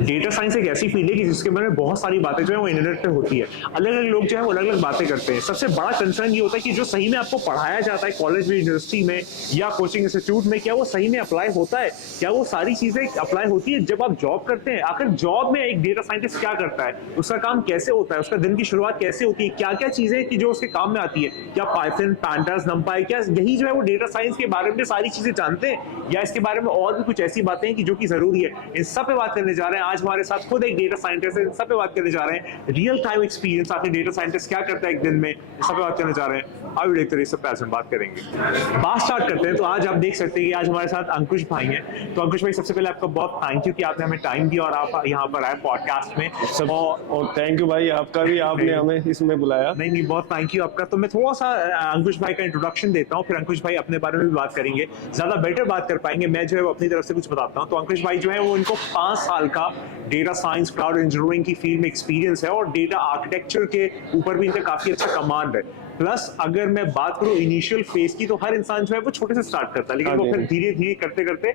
Data science एक ऐसी field है कि जिसके बारे में बहुत सारी बातें जो है वो इंटरनेट पे होती है। अलग अलग लोग जो है वो अलग अलग बातें करते हैं। सबसे बड़ा कंसर्न ये होता है कि जो सही में आपको पढ़ाया जाता है कॉलेज में, यूनिवर्सिटी में या कोचिंग इंस्टीट्यूट में, क्या वो सही में अप्लाई होता है, क्या वो सारी चीजें अप्लाई होती है जब आप जॉब करते हैं। आखिर जॉब में एक डेटा साइंटिस्ट क्या करता है, उसका काम कैसे होता है, उसका दिन की शुरुआत कैसे होती है, क्या क्या चीजें कि जो उसके काम में आती है, क्या पाइथन, पैंडास, नंपाई, क्या यही जो है वो डेटा साइंस के बारे में सारी चीजें जानते हैं, या इसके बारे में और भी कुछ ऐसी बातें हैं कि जो कि जरूरी है। इन सब पे बात करने जा रहे हैं आज। हमारे साथ खुद एक डेटा साइंटिस्ट है, इन सब पे बात करने जा रहे हैं। रियल टाइम एक्सपीरियंस, आखिर डेटा साइंटिस्ट क्या करता है एक दिन में, इस सब पे बात करने जा रहे हैं। अब देखते रहिए, सब पे आज हम बात करेंगे। बात स्टार्ट करते हैं। तो आज आप देख सकते हैं कि आज हमारे साथ अंकुश भाई हैं। तो अंकुश भाई, सबसे पहले आपका बहुत थैंक यू कि आपने हमें टाइम दिया और आप यहाँ पर आए पॉडकास्ट में। और थैंक यू भाई आपका भी, आपने हमें इसमें बुलाया। नहीं नहीं, बहुत थैंक यू आपका। तो मैं थोड़ा सा अंकुश भाई का इंट्रोडक्शन देता हूँ, फिर अंकुश भाई अपने बारे में भी बात करेंगे, ज्यादा बेटर बात कर पाएंगे। मैं जो है वो अपनी तरफ से कुछ बताता हूँ। तो अंकुश भाई जो है वो, इनको 5 साल का डेटा साइंस, क्लाउड इंजीनियरिंग की फील्ड में एक्सपीरियंस है और डेटा आर्किटेक्चर के ऊपर भी इनका काफी अच्छा कमांड है। प्लस अगर मैं बात करूं इनिशियल फेज की, तो हर इंसान जो है वो छोटे से स्टार्ट करता है, लेकिन वो फिर धीरे धीरे करते करते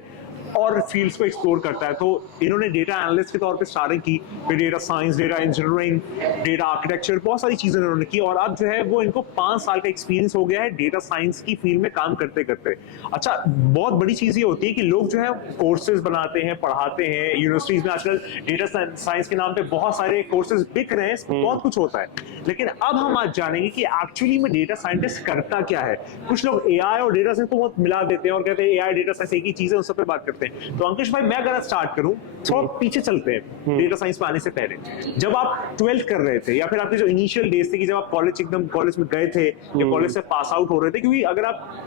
और फील्ड्स को एक्सप्लोर करता है। तो इन्होंने डेटा एनालिस्ट के तौर पे स्टार्टिंग की, फिर data science, data engineering, data architecture, बहुत सारी चीजें इन्होंने की और अब जो है वो इनको 5 साल का एक्सपीरियंस हो गया है डेटा साइंस की फील्ड में काम करते करते। अच्छा, बहुत बड़ी चीज ये होती है कि लोग जो है कोर्सेज बनाते हैं, पढ़ाते हैं यूनिवर्सिटीज में। आजकल डेटा साइंस के नाम पे बहुत सारे कोर्सेज बिक रहे हैं, बहुत कुछ होता है। लेकिन अब हम आज जानेंगे कि एक्चुअली में डेटा साइंटिस्ट करता क्या है। कुछ लोग एआई और डेटा साइंस को बहुत मिला देते हैं और कहते हैं एआई डेटा साइंस एक ही चीज है, उस सब पे बात करते हैं। तो अंकुश भाई, मैं अगर स्टार्ट करूं, थोड़ा पीछे चलते हैं डेटा साइंस में आने से पहले। जब आप 12th कर रहे थे या फिर आपके जो इनिशियल डेज थे कि जब आप कॉलेज में गए थे या कॉलेज से पास आउट हो रहे थे, क्योंकि अगर आप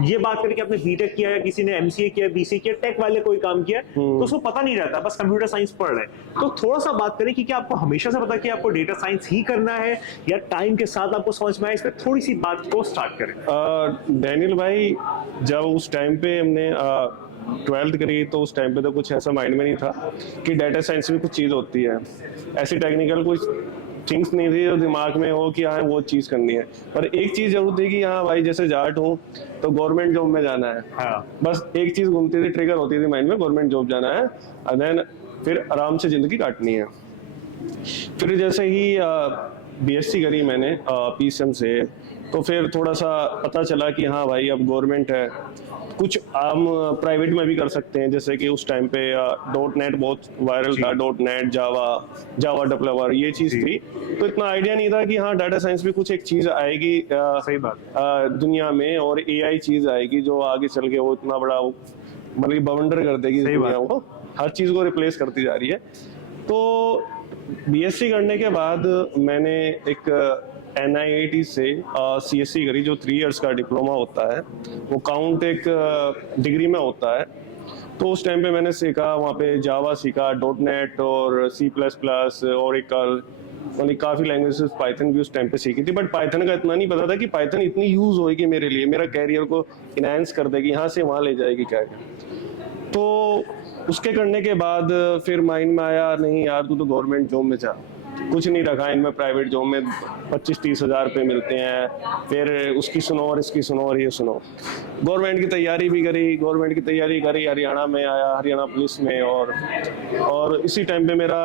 ये बात करें कि आपने बीटेक किया या किसी ने एमसीए किया, बीसीए किया, टेक वाले कोई काम किया, तो उसको पता नहीं रहता, बस कंप्यूटर साइंस पढ़ रहे हैं। तो थोड़ा सा बात करें कि क्या आपको हमेशा से पता कि आपको डेटा साइंस ही करना है या टाइम के साथ आपको समझ में आया, इस पर थोड़ी सी बात को स्टार्ट करें। डैनियल भाई, जब उस टाइम पे हमने 12th करी तो उस टाइम पे तो कुछ ऐसा माइंड में नहीं था कि डाटा साइंस में कुछ चीज़ होती है। ऐसी टेक्निकल कुछ थिंग्स नहीं थी जो दिमाग में हो कि हाँ वो चीज़ करनी है। पर एक चीज़ जरूर थी कि हाँ भाई, जैसे जाट हूँ तो गवर्नमेंट जॉब में जाना है। हाँ। बस एक चीज़ घूमती थी, ट्रिगर होती थी माइंड में, गवर्नमेंट जॉब जाना है, और देन फिर आराम से ज़िंदगी काटनी है। फिर जैसे ही बीएससी करी मैंने पीसीएम से, तो फिर थोड़ा सा पता चला कि हाँ भाई अब गवर्नमेंट है, कुछ हम प्राइवेट में भी कर सकते हैं। जैसे कि उस टाइम पे .NET बहुत वायरल था, .NET, जावा डेवलपर, ये चीज़ थी। तो इतना आइडिया नहीं था कि हाँ डाटा साइंस भी कुछ एक चीज़ आएगी सही बात दुनिया में, और एआई चीज़ आएगी जो आगे चल के वो इतना बड़ा मतलब बवंडर कर देगी दुनिया को, हर चीज़ को रिप्लेस करती जा रही है। तो बीएससी करने के बाद मैंने एक NIIT से CSC करी, जो 3 इयर्स का डिप्लोमा होता है, वो काउंट एक डिग्री में होता है। तो उस टाइम पे मैंने सीखा, वहाँ पे जावा सीखा, .NET और C++, ओरेकल, मैंने काफ़ी लैंग्वेजेस, पाइथन भी उस टाइम पे सीखी थी। बट पाइथन का इतना नहीं पता था कि पाइथन इतनी यूज़ होएगी मेरे लिए, मेरा कैरियर को इनहेंस कर देगी, यहाँ से वहाँ ले जाएगी क्या। तो उसके करने के बाद फिर माइंड में आया, नहीं यार तू तो गवर्नमेंट जॉब में जा, कुछ नहीं रखा इनमें, प्राइवेट जॉब में 25-30 हज़ार रुपये मिलते हैं, फिर उसकी सुनो और इसकी सुनो और ये सुनो। गवर्नमेंट की तैयारी भी करी, गवर्नमेंट की तैयारी करी, हरियाणा में आया, हरियाणा पुलिस में, और इसी टाइम पे मेरा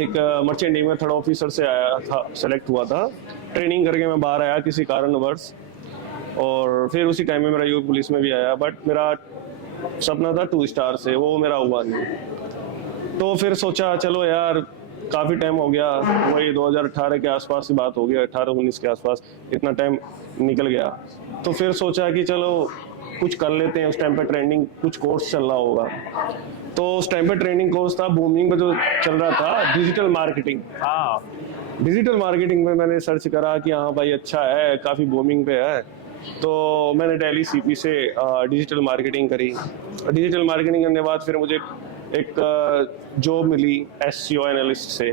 एक मर्चेंट नेवी में 3rd ऑफिसर से आया था, सेलेक्ट हुआ था। ट्रेनिंग करके मैं बाहर आया किसी कारणवश, और फिर उसी टाइम में मेरा यूपी पुलिस में भी आया। बट मेरा सपना था 2 स्टार से, वो मेरा हुआ नहीं। तो फिर सोचा चलो यार, काफ़ी टाइम हो गया, वही 2018 के आसपास की बात हो गई, 18-19 के आसपास, इतना टाइम निकल गया। तो फिर सोचा कि चलो कुछ कर लेते हैं। उस टाइम पे ट्रेंडिंग कुछ कोर्स चल रहा होगा, तो उस टाइम पे ट्रेंडिंग कोर्स था बूमिंग में जो चल रहा था, डिजिटल मार्केटिंग। हाँ, डिजिटल मार्केटिंग में मैंने सर्च करा कि हाँ भाई अच्छा है, काफ़ी बूमिंग पे है। तो मैंने दिल्ली CP से डिजिटल मार्केटिंग करी। डिजिटल मार्केटिंग करने के बाद फिर मुझे एक जॉब मिली SEO एनालिस्ट से,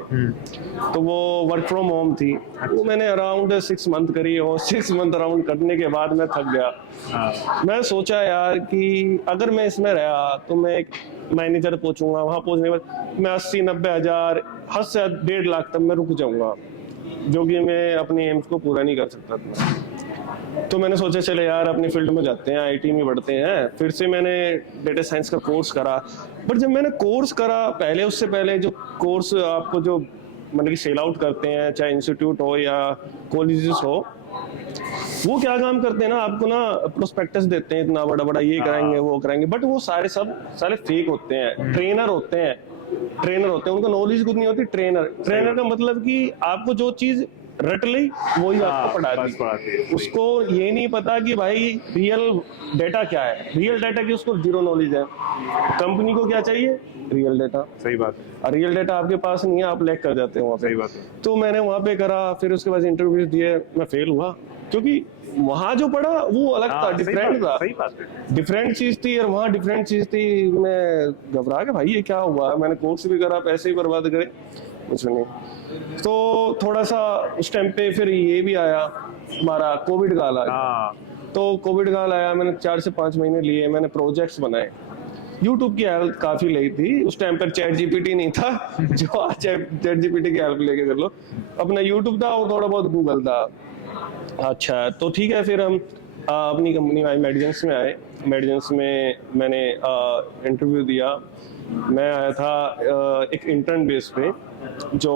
तो वो वर्क फ्रॉम होम थी। वो मैंने अराउंड 6 मंथ करी, और 6 मंथ अराउंड करने के बाद मैं थक गया। मैं सोचा यार कि अगर मैं इसमें रहा तो मैं एक मैनेजर पहुंचूंगा, वहां पहुंचने के बाद मैं 80-90 हज़ार, हद से 1.5 लाख तक मैं रुक जाऊंगा, जो कि मैं अपने एम्स को पूरा नहीं कर सकता था। तो मैंने सोचा चले यार अपनी फील्ड में जाते हैं, आईटी में बढ़ते हैं। फिर से मैंने डेटा साइंस का कोर्स करा। बट जब मैंने कोर्स करा, पहले उससे पहले जो कोर्स आपको जो मतलब कि सेल आउट करते हैं, चाहे इंस्टीट्यूट हो या कॉलेजेस हो, वो क्या काम करते हैं ना, आपको ना प्रोस्पेक्टस देते हैं इतना बड़ा बड़ा, ये कराएंगे वो कराएंगे, बट वो सारे फेक होते हैं। ट्रेनर होते हैं, उनको नॉलेज कुछ नहीं होती। ट्रेनर का मतलब कि आपको जो चीज रट ली वही आपको पढ़ा दी। उसको ये नहीं पता कि भाई रियल डेटा क्या है, रियल डेटा की उसको जीरो नॉलेज है। कंपनी को क्या चाहिए? Real data. सही बात है। रियल डेटा आपके पास नहीं है, आप लैग कर जाते हो वहाँ पे। सही बात है। तो मैंने वहाँ पे करा, फिर उसके बाद इंटरव्यू दिए, मैं फेल हुआ, क्योंकि वहाँ जो पढ़ा वो अलग था, डिफरेंट था। सही बात है। डिफरेंट चीज थी और वहाँ डिफरेंट चीज थी। मैं घबरा के भाई ये क्या हुआ, मैंने कोर्स भी करा, पैसे भी बर्बाद करे, कुछ नहीं। तो थोड़ा सा उस टाइम पे फिर ये भी आया, हमारा कोविड काल आया। तो कोविड काल आया, मैंने 4 से 5 महीने लिए, मैंने प्रोजेक्ट्स बनाए। यूट्यूब की हेल्प काफी ली थी उस टाइम पर, चैट जीपीटी नहीं था जो आज चैट जीपीटी की हेल्प लेके कर लो। अपना यूट्यूब था और थोड़ा बहुत गूगल था। अच्छा, तो ठीक है, फिर हम अपनी कंपनी में मेडिजेंस में आए। मेडिजेंस में मैंने इंटरव्यू दिया। मैं आया था एक इंटर्न बेस पे, जो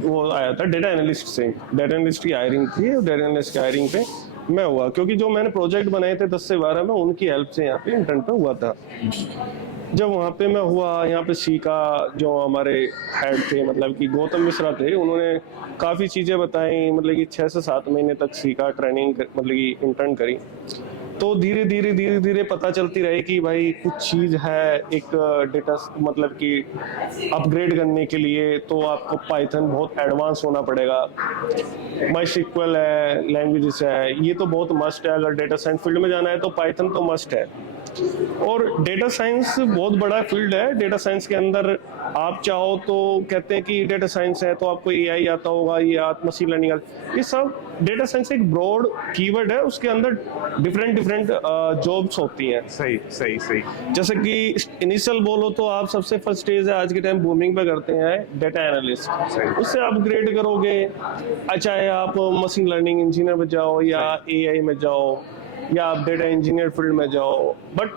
वो आया था डेटा एनालिस्ट से। डेटा एनालिस्ट की हायरिंग थी, और डेटा एनालिस्ट की हायरिंग पे मैं हुआ, क्योंकि जो मैंने प्रोजेक्ट बनाए थे 10 से 12 में, उनकी हेल्प से यहाँ पे इंटर्न पे हुआ था। जब वहाँ पे मैं हुआ, यहाँ पे सीखा। जो हमारे हेड थे, मतलब कि गौतम मिश्रा थे, उन्होंने काफ़ी चीज़ें बताई, मतलब कि 6 से 7 महीने तक सीखा, ट्रेनिंग मतलब कि इंटर्न करी। तो धीरे धीरे पता चलती रही कि भाई कुछ चीज़ है, एक डेटा मतलब कि अपग्रेड करने के लिए तो आपको पाइथन बहुत एडवांस होना पड़ेगा। माइस्क्ल है, लैंग्वेजेस है, ये तो बहुत मस्ट है। अगर डेटा साइंस फील्ड में जाना है तो पाइथन तो मस्ट है। और डेटा साइंस बहुत बड़ा फील्ड है। डेटा साइंस के अंदर आप चाहो तो कहते हैं कि डेटा साइंस है तो आपको एआई आता होगा या मशीन लर्निंग, ये सब डेटा साइंस एक ब्रॉड कीवर्ड है, उसके अंदर डिफरेंट जॉब्स होती हैं। सही सही सही। जैसे कि इनिशियल बोलो तो आप सबसे फर्स्ट स्टेज है आज के टाइम बूमिंग पे करते हैं डेटा एनालिस्ट, उससे आप ग्रेड करोगे, चाहे आप मशीन लर्निंग इंजीनियर में जाओ या एआई में जाओ या आप डेटा इंजीनियर फील्ड में जाओ। बट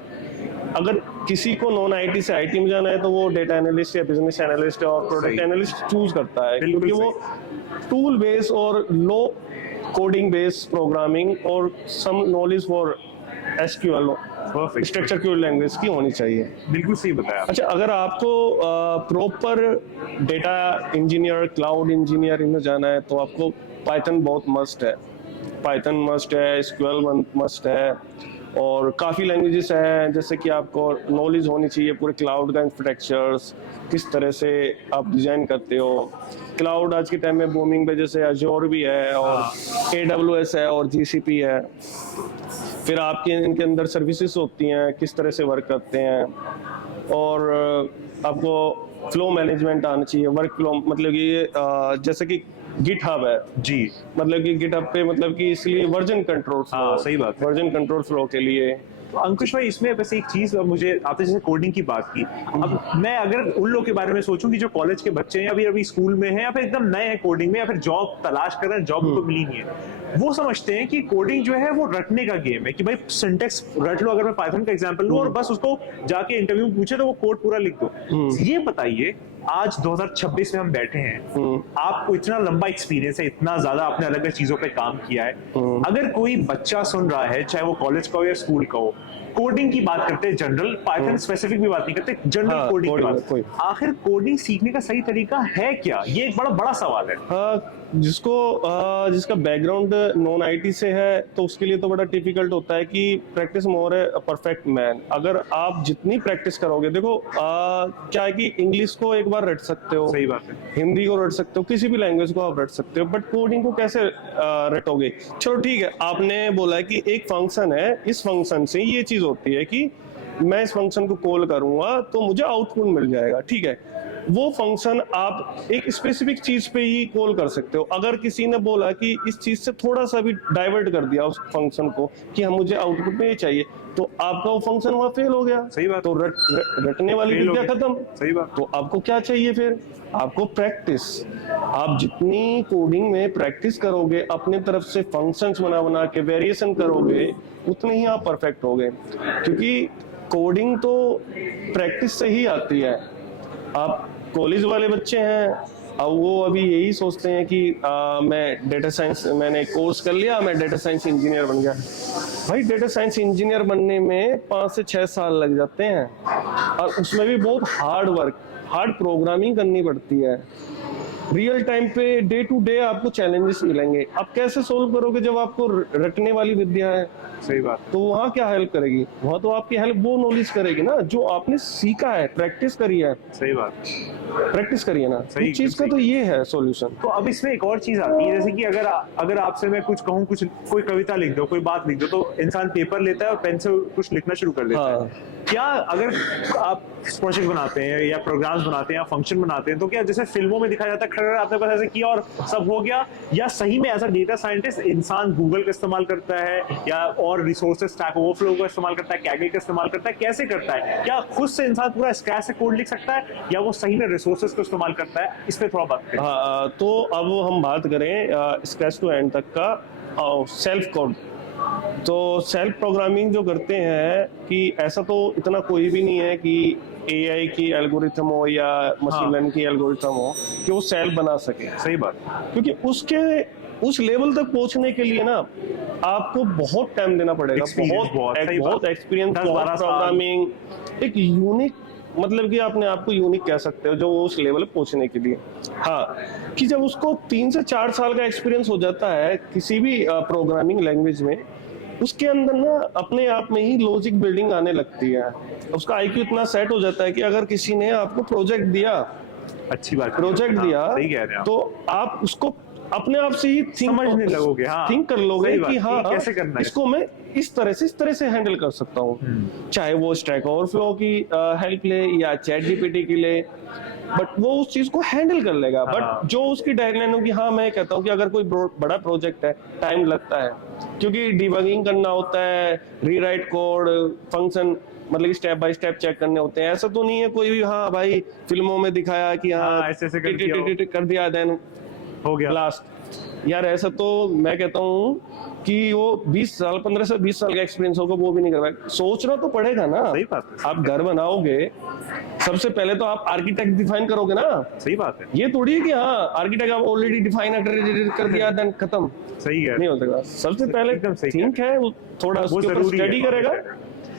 अगर किसी को नॉन आईटी से आईटी में जाना है तो वो डेटा एनालिस्ट या बिजनेस एनालिस्ट और प्रोडक्ट एनालिस्ट चूज करता है, क्योंकि वो टूल बेस और लो कोडिंग बेस प्रोग्रामिंग और some knowledge for SQL structure query language की होनी चाहिए। बिल्कुल सही बताया। अच्छा, अगर आपको proper data engineer, cloud engineer इनमें जाना है तो आपको पाइथन बहुत मस्ट है। पाइथन मस्ट है, एसक्यूएल मस्ट है, और काफ़ी लैंग्वेजेस हैं। जैसे कि आपको नॉलेज होनी चाहिए पूरे क्लाउड का इंफ्रास्ट्रक्चर्स, किस तरह से आप डिज़ाइन करते हो। क्लाउड आज के टाइम में बूमिंग पे, जैसे अजोर भी है और AWS है और GCP है। फिर आपके इनके अंदर सर्विसेज होती हैं, किस तरह से वर्क करते हैं, और आपको फ्लो मैनेजमेंट आना चाहिए। वर्क फ्लो मतलब कि जैसे कि गिटहब है जी, मतलब कि गिटहब पे मतलब कि इसलिए वर्जन कंट्रोल फ्लो, सही बात है, वर्जन कंट्रोल फ्लो के लिए। तो अंकुश भाई इसमें वैसे एक चीज मुझे, आपने जैसे कोडिंग की बात की, अब मैं अगर उन लोगों के बारे में सोचूं कि जो कॉलेज के बच्चे हैं, अभी स्कूल में हैं या फिर एकदम नए हैं कोडिंग में, या फिर जॉब तलाश कर रहे हैं, जॉब उनको मिली नहीं है, वो समझते हैं कि कोडिंग जो है वो रटने का गेम है, कि भाई सिंटेक्स रट लो। अगर मैं पाइथन का एग्जांपल लूं और बस उसको जाके इंटरव्यू में पूछे तो वो कोड पूरा लिख दो। ये बताइए, आज 2026 में हम बैठे हैं, आपको इतना लंबा एक्सपीरियंस है, इतना ज्यादा आपने अलग अलग चीजों पे काम किया है, अगर कोई बच्चा सुन रहा है, चाहे वो कॉलेज का हो या स्कूल का हो, कोडिंग की बात करते हैं, जनरल पाइथन स्पेसिफिक भी बात नहीं करते, जनरल कोडिंग की बात, आखिर कोडिंग सीखने का सही तरीका है क्या? ये एक बड़ा सवाल है। जिसका बैकग्राउंड नॉन आईटी से है तो उसके लिए तो बड़ा डिफिकल्ट होता है कि प्रैक्टिस मोर है परफेक्ट मैन। अगर आप जितनी प्रैक्टिस करोगे, देखो क्या है कि इंग्लिश को एक बार रट सकते हो, सही बात है, हिंदी को रट सकते हो, किसी भी लैंग्वेज को आप रट सकते हो, बट कोडिंग को कैसे रटोगे? चलो ठीक है, आपने बोला है कि एक फंक्शन है, इस फंक्शन से ये चीज होती है कि मैं इस फंक्शन को कॉल करूंगा तो मुझे आउटपुट मिल जाएगा, ठीक है। वो फंक्शन आप एक स्पेसिफिक चीज पे ही कॉल कर सकते हो। अगर किसी ने बोला कि इस चीज से थोड़ा सा भी डाइवर्ट कर दिया उस फंक्शन को कि हम मुझे आउटपुट में ये चाहिए, तो आपका वो फंक्शन वहां फेल हो गया। सही बात। तो रटने वाली Fail हो विद्या गया। खत्म। सही बात। तो आपको क्या चाहिए फिर? आपको प्रैक्टिस। आप जितनी कोडिंग में प्रैक्टिस करोगे, अपने तरफ से फंक्शंस बना बना के वेरिएशन करोगे, उतने ही आप परफेक्ट होगे। क्योंकि कोडिंग तो प्रैक्टिस से ही आती है। आप कॉलेज वाले बच्चे हैं, अब वो अभी यही सोचते हैं कि मैं डेटा साइंस, मैंने कोर्स कर लिया, मैं डेटा साइंस इंजीनियर बन गया। भाई डेटा साइंस इंजीनियर बनने में 5 से 6 साल लग जाते हैं, और उसमें भी बहुत हार्ड वर्क, हार्ड प्रोग्रामिंग करनी पड़ती है। रियल टाइम पे डे टू डे आपको चैलेंजेस मिलेंगे। आप कैसे सोल्व करोगे जब आपको रटने वाली विद्या है? सही बात। तो वहाँ क्या हेल्प करेगी? वहाँ तो आपकी हेल्प वो नॉलेज करेगी ना जो आपने सीखा है, प्रैक्टिस करी है। सही बात। प्रैक्टिस करिए ना, सही, इस चीज का सही। तो ये है सॉल्यूशन। तो अब इसमें एक और चीज आती है, जैसे कि अगर आपसे मैं कुछ कहूँ, कुछ कोई कविता लिख दो, कोई बात लिख दो, तो इंसान पेपर लेता है और पेन से कुछ लिखना शुरू कर देता हाँ। है। क्या अगर आप प्रोजेक्ट बनाते हैं या प्रोग्राम्स बनाते हैं या फंक्शन बनाते हैं, तो क्या जैसे फिल्मों में दिखाया जाता है खड़े आपने बस ऐसे किया और सब हो गया, या सही में एज अ डेटा साइंटिस्ट इंसान गूगल का इस्तेमाल करता है या और रिसोर्सेज स्टैक ओवरफ्लो का इस्तेमाल करता है, कैगल का इस्तेमाल करता है, कैसे करता है? क्या खुद से इंसान पूरा स्क्रैच से कोड लिख सकता है या वो सही में रिसोर्सेज को इस्तेमाल करता है? इस पे थोड़ा बात करें। हाँ, तो अब हम बात करें स्क्रैच टू एंड तक का सेल्फ कोड। तो सेल्फ प्रोग्रामिंग जो करते हैं, कि ऐसा तो इतना कोई भी नहीं है कि एआई की एल्गोरिथम हो या मशीन लर्निंग की एल्गोरिथम हो कि वो सेल्फ बना सके। सही बात। क्योंकि उस लेवल तक पहुंचने के लिए ना आपको बहुत टाइम देना पड़ेगा, Experience बहुत, सही बहुत बात। एक्सपीरियंस, 10-12 बहुत साल। प्रोग्रामिंग, एक यूनिक, मतलब कि आपने आपको यूनिक कह सकते हो जो उस लेवल पे पहुंचने के लिए। हाँ, कि जब उसको 3 से 4 साल का एक्सपीरियंस हो जाता है किसी भी प्रोग्रामिंग लैंग्वेज में, उसके अंदर ना अपने आप में ही लॉजिक बिल्डिंग आने लगती है। उसका आईक्यू इतना सेट हो जाता है कि अगर किसी ने आपको प्रोजेक्ट दिया, अच्छी बात। प्रोजेक्ट हाँ, दिया, सही कह रहे हैं आप। तो आप उसको अपने आप से ही समझने लगोगे। हाँ, थिंक कर लोगे सही बात, कि हाँ, कैसे करना है इसको मैं इस तरह से हैंडल कर सकता हूँ। चाहे वो स्टैक ओवरफ्लो की हेल्प ले या चैट जीपीटी की ले, बट वो उस चीज को हैंडल कर लेगा। हाँ। बट जो उसकी डेडलाइन होगी, हाँ मैं कहता हूँ कि अगर कोई बड़ा प्रोजेक्ट है, टाइम लगता है क्योंकि डिबगिंग करना होता है, रीराइट कोड, फंक्शन, मतलब कि स्टेप बाय स्टेप चेक करने होते हैं। ऐसा तो नहीं है कोई भी, हाँ भाई फिल्मों में दिखाया कि हाँ ऐसे ऐसे कर दिया देन हो गया लास्ट। यार ऐसा तो मैं कहता हूँ कि वो 20 साल 15 से 20 साल का एक्सपीरियंस होगा वो भी नहीं कर पाएगा। सोचना तो पड़ेगा ना। सही बात है। आप घर बनाओगे, सबसे पहले तो आप आर्किटेक्ट डिफाइन करोगे ना। सही बात है। ये थोड़ी है कि हाँ आर्किटेक्ट आप ऑलरेडी डिफाइन कर दिया देन खत्म, सही है। नहीं होता। सबसे पहले एकदम सही थिंक है, वो थोड़ा वो उसके ऊपर जरूरी है। स्टडी करेगा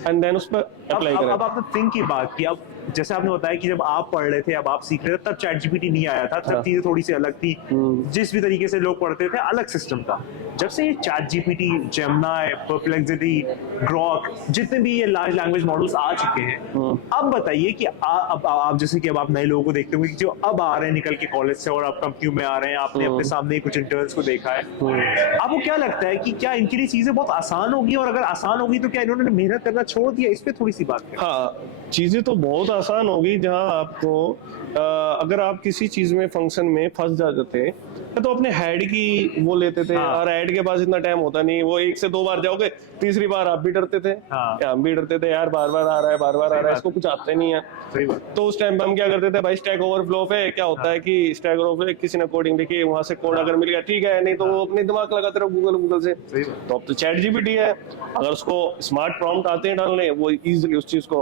एंड देन उस पर अप्लाई अब करेगा। आपने थिंक की बात की। अब जैसे आपने बताया कि जब आप पढ़ रहे थे, अब आप सीख रहे थे, तब चैट जीपीटी नहीं आया था, तब हाँ। चीजें थोड़ी सी अलग थी। जिस भी तरीके से लोग पढ़ते थे अलग सिस्टम था। जब से ये chat GPT, Gemini, perplexity, Grok, जितने भी ये लार्ज लैंग्वेज मॉडल्स आ चुके हैं, अब बताइए कि अब आप जैसे कि अब आप नए लोगों को देखते होंगे कि जो अब आ रहे हैं निकल के कॉलेज से और आप कंपनियों में आ रहे हैं, आपने अपने सामने कुछ इंटर्न्स को देखा है, आपको क्या लगता है कि क्या इनके लिए चीजें बहुत आसान होगी? और अगर आसान होगी तो क्या इन्होंने मेहनत करना छोड़ दिया? इस पे थोड़ी सी बात करें। हाँ, चीजें तो बहुत आसान होगी। जहां आपको अगर आप किसी चीज में फंक्शन में फंस जाते थे तो अपने हेड की वो लेते थे। हाँ। और हेड के पास इतना टाइम होता नहीं, वो 1 से 2 बार जाओगे, तीसरी बार आप भी डरते थे। हाँ। हम भी डरते थे यार, बार बार आ रहा है, बार बार आ रहा है, इसको कुछ आता ही नहीं है। सही बात। तो उस टाइम पे हम क्या करते थे भाई, स्टैक ओवरफ्लो पे क्या होता है कि स्टैक ओवरफ्लो किसी ने कोडिंग लिखी, वहां से कोड अगर मिल गया ठीक है, नहीं तो वो अपने दिमाग लगाते रहो गूगल से। सही बात। तो अब तो चैट जीपीटी है, अगर उसको स्मार्ट प्रॉम्प्ट आते हैं डालने, वो इजीली उस चीज को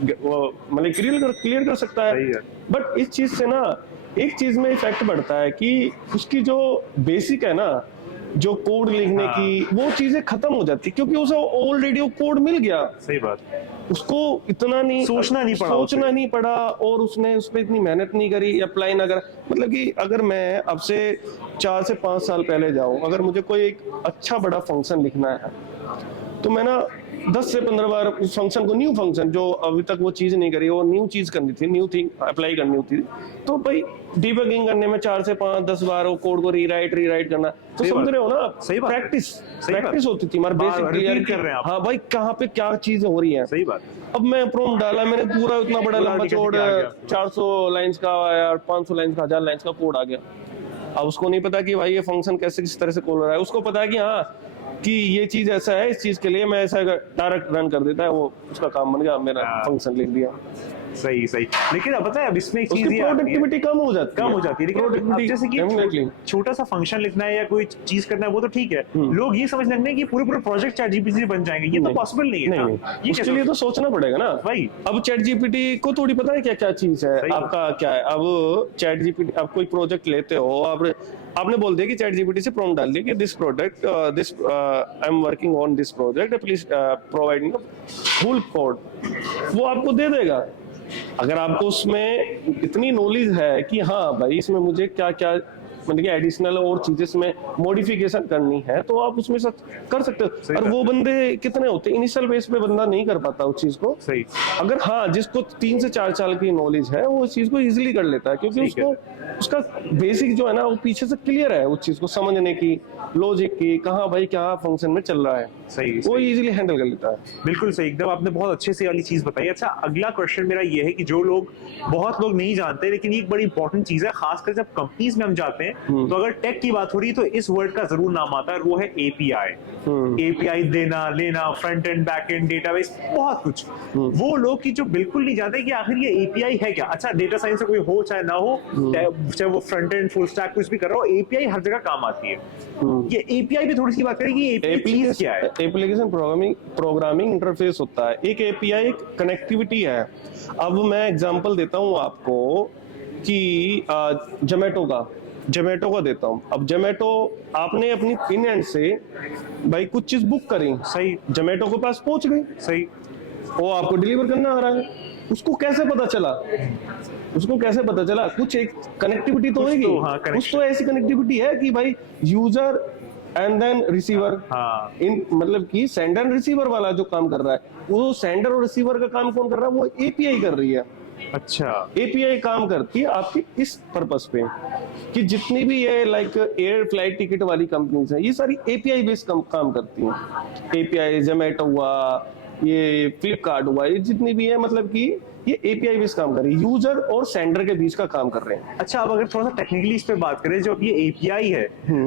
मतलब क्लियर कर सकता सही है। है। बट इस चीज से ना एक चीज में इफेक्ट पड़ता है कि उसकी जो बेसिक है ना, जो कोड लिखने हाँ। की, वो चीजें खत्म हो जाती क्योंकि उसे ऑलरेडी वो कोड मिल गया। सही बात। उसको इतना नहीं सोचना नहीं पड़ा और उसने उस पर इतनी मेहनत नहीं करी, अप्लाई ना करा। मतलब कि अगर मैं अब से 4 से 5 साल पहले जाऊं, अगर मुझे कोई एक अच्छा बड़ा फंक्शन लिखना है तो मैं ना 10 से 15 बार उस फंक्शन को, न्यू फंक्शन जो अभी तक वो चीज नहीं करी, वो न्यू चीज करनी थी, न्यू थिंग अप्लाई करनी होती थी, तो भाई डिबगिंग करने में 4 से 5-10 बार वो कोड को रीराइट करना, तो समझ रहे हो ना आप। सही बात है। प्रैक्टिस होती थी हमारे बेसिक repeat कर रहे हैं आप। हाँ भाई, कहाँ पे क्या चीज हो रही है। सही बात। अब मैं प्रॉम्प्ट डाला, मैंने पूरा इतना बड़ा लंबा चौड़ 400 लाइंस का या 500 लाइंस का, 1000 लाइंस का कोड आ गया। अब उसको नहीं पता कि भाई ये फंक्शन कैसे किस तरह से कॉल हो रहा है। उसको पता है कि हाँ कि ये चीज ऐसा है, इस चीज के लिए मैं ऐसा डायरेक्ट रन कर देता है, वो उसका काम बन गया, मेरा फंक्शन लिख दिया। सही सही। लेकिन अब पता है अब इसमें एक चीज उसकी ये आती है, प्रोडक्टिविटी कम हो जाती है, लेकिन अब जैसे कि छोटा सा फंक्शन लिखना है या कोई चीज करना है वो तो ठीक है, लोग ये समझ लगते हैं कि पूरे पूरे प्रोजेक्ट चैट जीपीटी बन जाएंगे, ये तो पॉसिबल नहीं है ना। ये उसके लिए तो सोचना पड़ेगा ना भाई। अब चैट जीपीटी को थोड़ी पता है क्या क्या चीज है आपका क्या है। अब चैट जीपीटी, आप कोई प्रोजेक्ट लेते हो, आपने बोल दिया कि चैट जीपीटी से प्रॉम्प्ट डाल दिया कि this product this I am working on this project, please provide me full code, वो आपको दे देगा। अगर आपको उसमें इतनी नॉलेज है कि हाँ भाई इसमें मुझे क्या क्या मतलब कि एडिशनल और चीजें इसमें मॉडिफिकेशन करनी है, तो आप उसमें कर सकते हो। और वो बंदे कितने होते हैं, इनिशियल बेस पे बंदा नहीं कर पाता उस चीज को। सही। अगर हाँ जिसको 3 से 4 साल की नॉलेज है वो उस चीज को इजीली कर लेता है, क्योंकि उसको उसका बेसिक जो है ना वो पीछे से क्लियर है, उस चीज को समझने की, लॉजिक की, कहाँ भाई क्या फंक्शन में चल रहा है, सही वो इजीली हैंडल कर लेता है। बिल्कुल सही, एकदम आपने बहुत अच्छे से वाली चीज बताई। अच्छा, अगला क्वेश्चन मेरा ये है कि जो लोग बहुत लोग नहीं जानते, लेकिन ये एक बड़ी इंपॉर्टेंट चीज है, खासकर जब कंपनीज में हम जाते हैं तो अगर टेक की बात हो रही है तो इस वर्ड का जरूर नाम आता है, वो है एपीआई। एपीआई देना लेना, front end back and database, बहुत कुछ। वो लोग की जो बिल्कुल नहीं जानते कि आखिर ये एपीआई है क्या। अच्छा, डेटा साइंस से कोई हो चाहे ना हो, चाहे वो फ्रंट एंड फुल स्टैक कुछ भी कर रहा हो, एपीआई हर जगह काम आती है। ये एपीआई भी थोड़ी सी बात करें कि एपीआई क्या है। एप्लीकेशन प्रोग्रामिंग इंटरफेस होता है। एक एपीआई एक कनेक्टिविटी है। अब मैं एग्जांपल देता हूं आपको कि जोमेटो का देता हूं। अब जोमेटो आपने अपनी पिन एंड से भाई कुछ चीज बुक करी, सही, जोमेटो के पास पहुंच गई, सही, वो आपको डिलीवर करना आ रहा है। उसको कैसे पता चला, कुछ एक कनेक्टिविटी तो होगी। कुछ तो ऐसी कनेक्टिविटी है कि भाई यूजर एंड देन रिसीवर, इन मतलब कि सेंडर एंड रिसीवर वाला जो काम कर रहा है, वो सेंडर और रिसीवर का काम कौन कर रहा है, वो एपीआई कर रही है। अच्छा, एपीआई काम करती है आपकी इस पर्पस पे कि जितनी भी ये लाइक एयर फ्लाइट टिकट वाली कंपनीज है, ये सारी एपीआई बेस्ड काम करती हैं। एपीआई जोमेटो हुआ, ये फ्लिपकार्ट हुआ, ये जितनी भी है मतलब कि ये एपीआई बेस्ड काम कर रही है, यूजर और सेंडर के बीच का काम कर रहे हैं। अच्छा, अब अगर थोड़ा सा टेक्निकली इस पे बात करें, जो अब ये एपीआई है,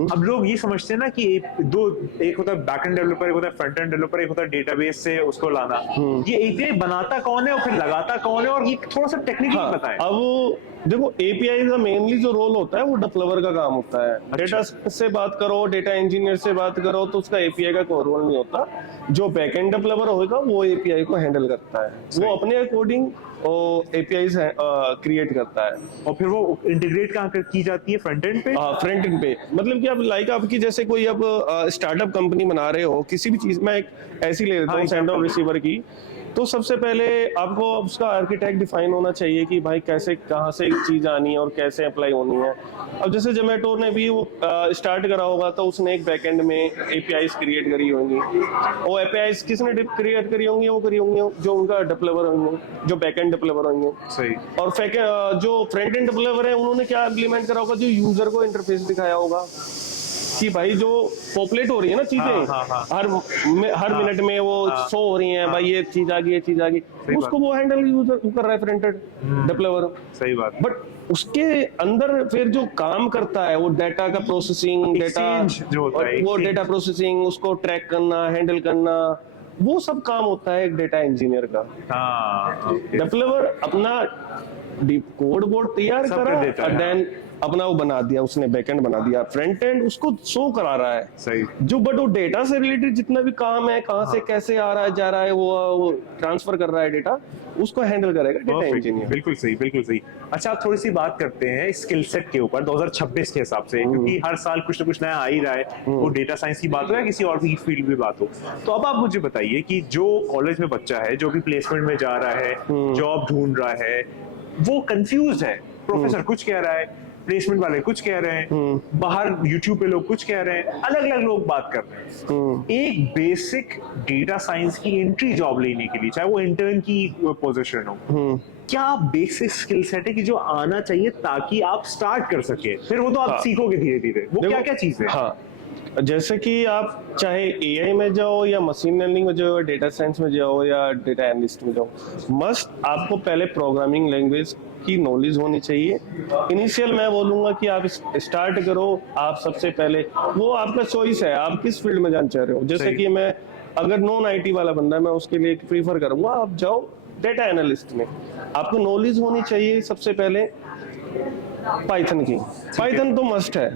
अब लोग ये समझते हैं ना कि एक होता है बैकएंड डेवलपर, एक होता है फ्रंट एंड डेवलपर, एक होता है डेटाबेस से उसको लाना। ये एपीआई बनाता कौन है और फिर लगाता कौन है, और ये थोड़ा सा टेक्निकली बताएं। अब देखो, एपीआई का मेनली जो रोल होता है वो डेवलपर का काम होता है। डेटा से बात करो, डेटा इंजीनियर से बात करो, तो उसका एपीआई का कोई रोल नहीं होता। जो बैकएंड डेवलपर होगा वो एपीआई को हैंडल करता है, वो अपने अकॉर्डिंग एपीआई क्रिएट करता है। और फिर वो इंटीग्रेट कहाँ की जाती है, फ्रंट एंड पे? फ्रंट एंड पे मतलब कि अब लाइक आपकी जैसे कोई अब स्टार्टअप कंपनी बना रहे हो, किसी भी चीज में एक ऐसी ले लेता हूँ सेंडर और रिसीवर की, तो सबसे पहले आपको उसका आर्किटेक्ट डिफाइन होना चाहिए कि भाई कैसे कहाँ से एक चीज आनी है और कैसे अप्लाई होनी है। अब जैसे जोमेटो ने भी वो स्टार्ट करा होगा, तो उसने एक बैकएंड में एपीआईज क्रिएट करी होंगी। वो एपीआईज किसने क्रिएट करी होंगी, वो करी होंगी जो उनका डेवलपर होंगे, जो बैकएंड डेवलपर होंगे। सही। और जो फ्रंट एंड डेवलपर है, उन्होंने क्या इम्प्लीमेंट करा होगा, जो यूजर को इंटरफेस दिखाया होगा कि भाई जो पॉपुलेट हो रही है ना चीजें, हर मिनट में वो शो हो रही हैं, भाई ये चीज आ गई, ये चीज आ गई, उसको वो हैंडल यूजर कर रहा है, फ्रंट एंड डेवलपर। सही बात। बट उसके अंदर फिर जो काम करता है वो डाटा का प्रोसेसिंग, वो डेटा प्रोसेसिंग, उसको ट्रैक करना, हैंडल करना, वो सब काम होता है एक डेटा इंजीनियर का। डेवलपर अपना कोड बोर्ड तैयार करा, देन अपना वो बना दिया, उसने बैकएंड बना दिया, फ्रंट एंड उसको शो करा रहा है। सही। जो बट वो डेटा से रिलेटेड जितना भी काम है, कहाँ से कैसे आ रहा है जा रहा है, वो ट्रांसफर कर रहा है डेटा, उसको हैंडल करेगा डेटा इंजीनियर। बिल्कुल सही, बिल्कुल सही। अच्छा, आप थोड़ी सी बात करते हैं स्किल सेट के ऊपर 2026 के हिसाब से, क्योंकि हर साल कुछ ना कुछ नया आ ही रहा है, वो डेटा साइंस की बात हो या किसी और भी फील्ड में बात हो। तो अब आप मुझे बताइए कि जो कॉलेज में बच्चा है, जो भी प्लेसमेंट में जा रहा है, जॉब ढूंढ रहा है, वो कंफ्यूज है। प्रोफेसर कुछ कह रहा है, प्लेसमेंट वाले कुछ कह रहे हैं, बाहर यूट्यूब पे लोग कुछ कह रहे हैं, अलग अलग लोग बात कर रहे हैं। एक बेसिक डेटा साइंस की एंट्री जॉब लेने के लिए, चाहे वो इंटर्न की पोजीशन हो, क्या बेसिक स्किल सेट है कि जो आना चाहिए ताकि आप स्टार्ट कर सके? फिर वो तो आप सीखोगे धीरे धीरे, वो क्या क्या चीज है? हाँ, जैसे कि आप चाहे एआई में जाओ या मशीन लर्निंग में जाओ, डेटा साइंस में जाओ या डेटा एनालिस्ट में जाओ, मस्ट आपको पहले प्रोग्रामिंग लैंग्वेज की नॉलेज होनी चाहिए। इनिशियल मैं बोलूंगा कि आप स्टार्ट करो, आप सबसे पहले, वो आपका चॉइस है, आप किस फील्ड में जाना चाह रहे हो। जैसे सही। कि मैं अगर नॉन आईटी वाला बंदा है, मैं उसके लिए प्रीफर करूंगा आप जाओ डेटा एनालिस्ट में। आपको नॉलेज होनी चाहिए सबसे पहले पाइथन की। पाइथन तो मस्ट है,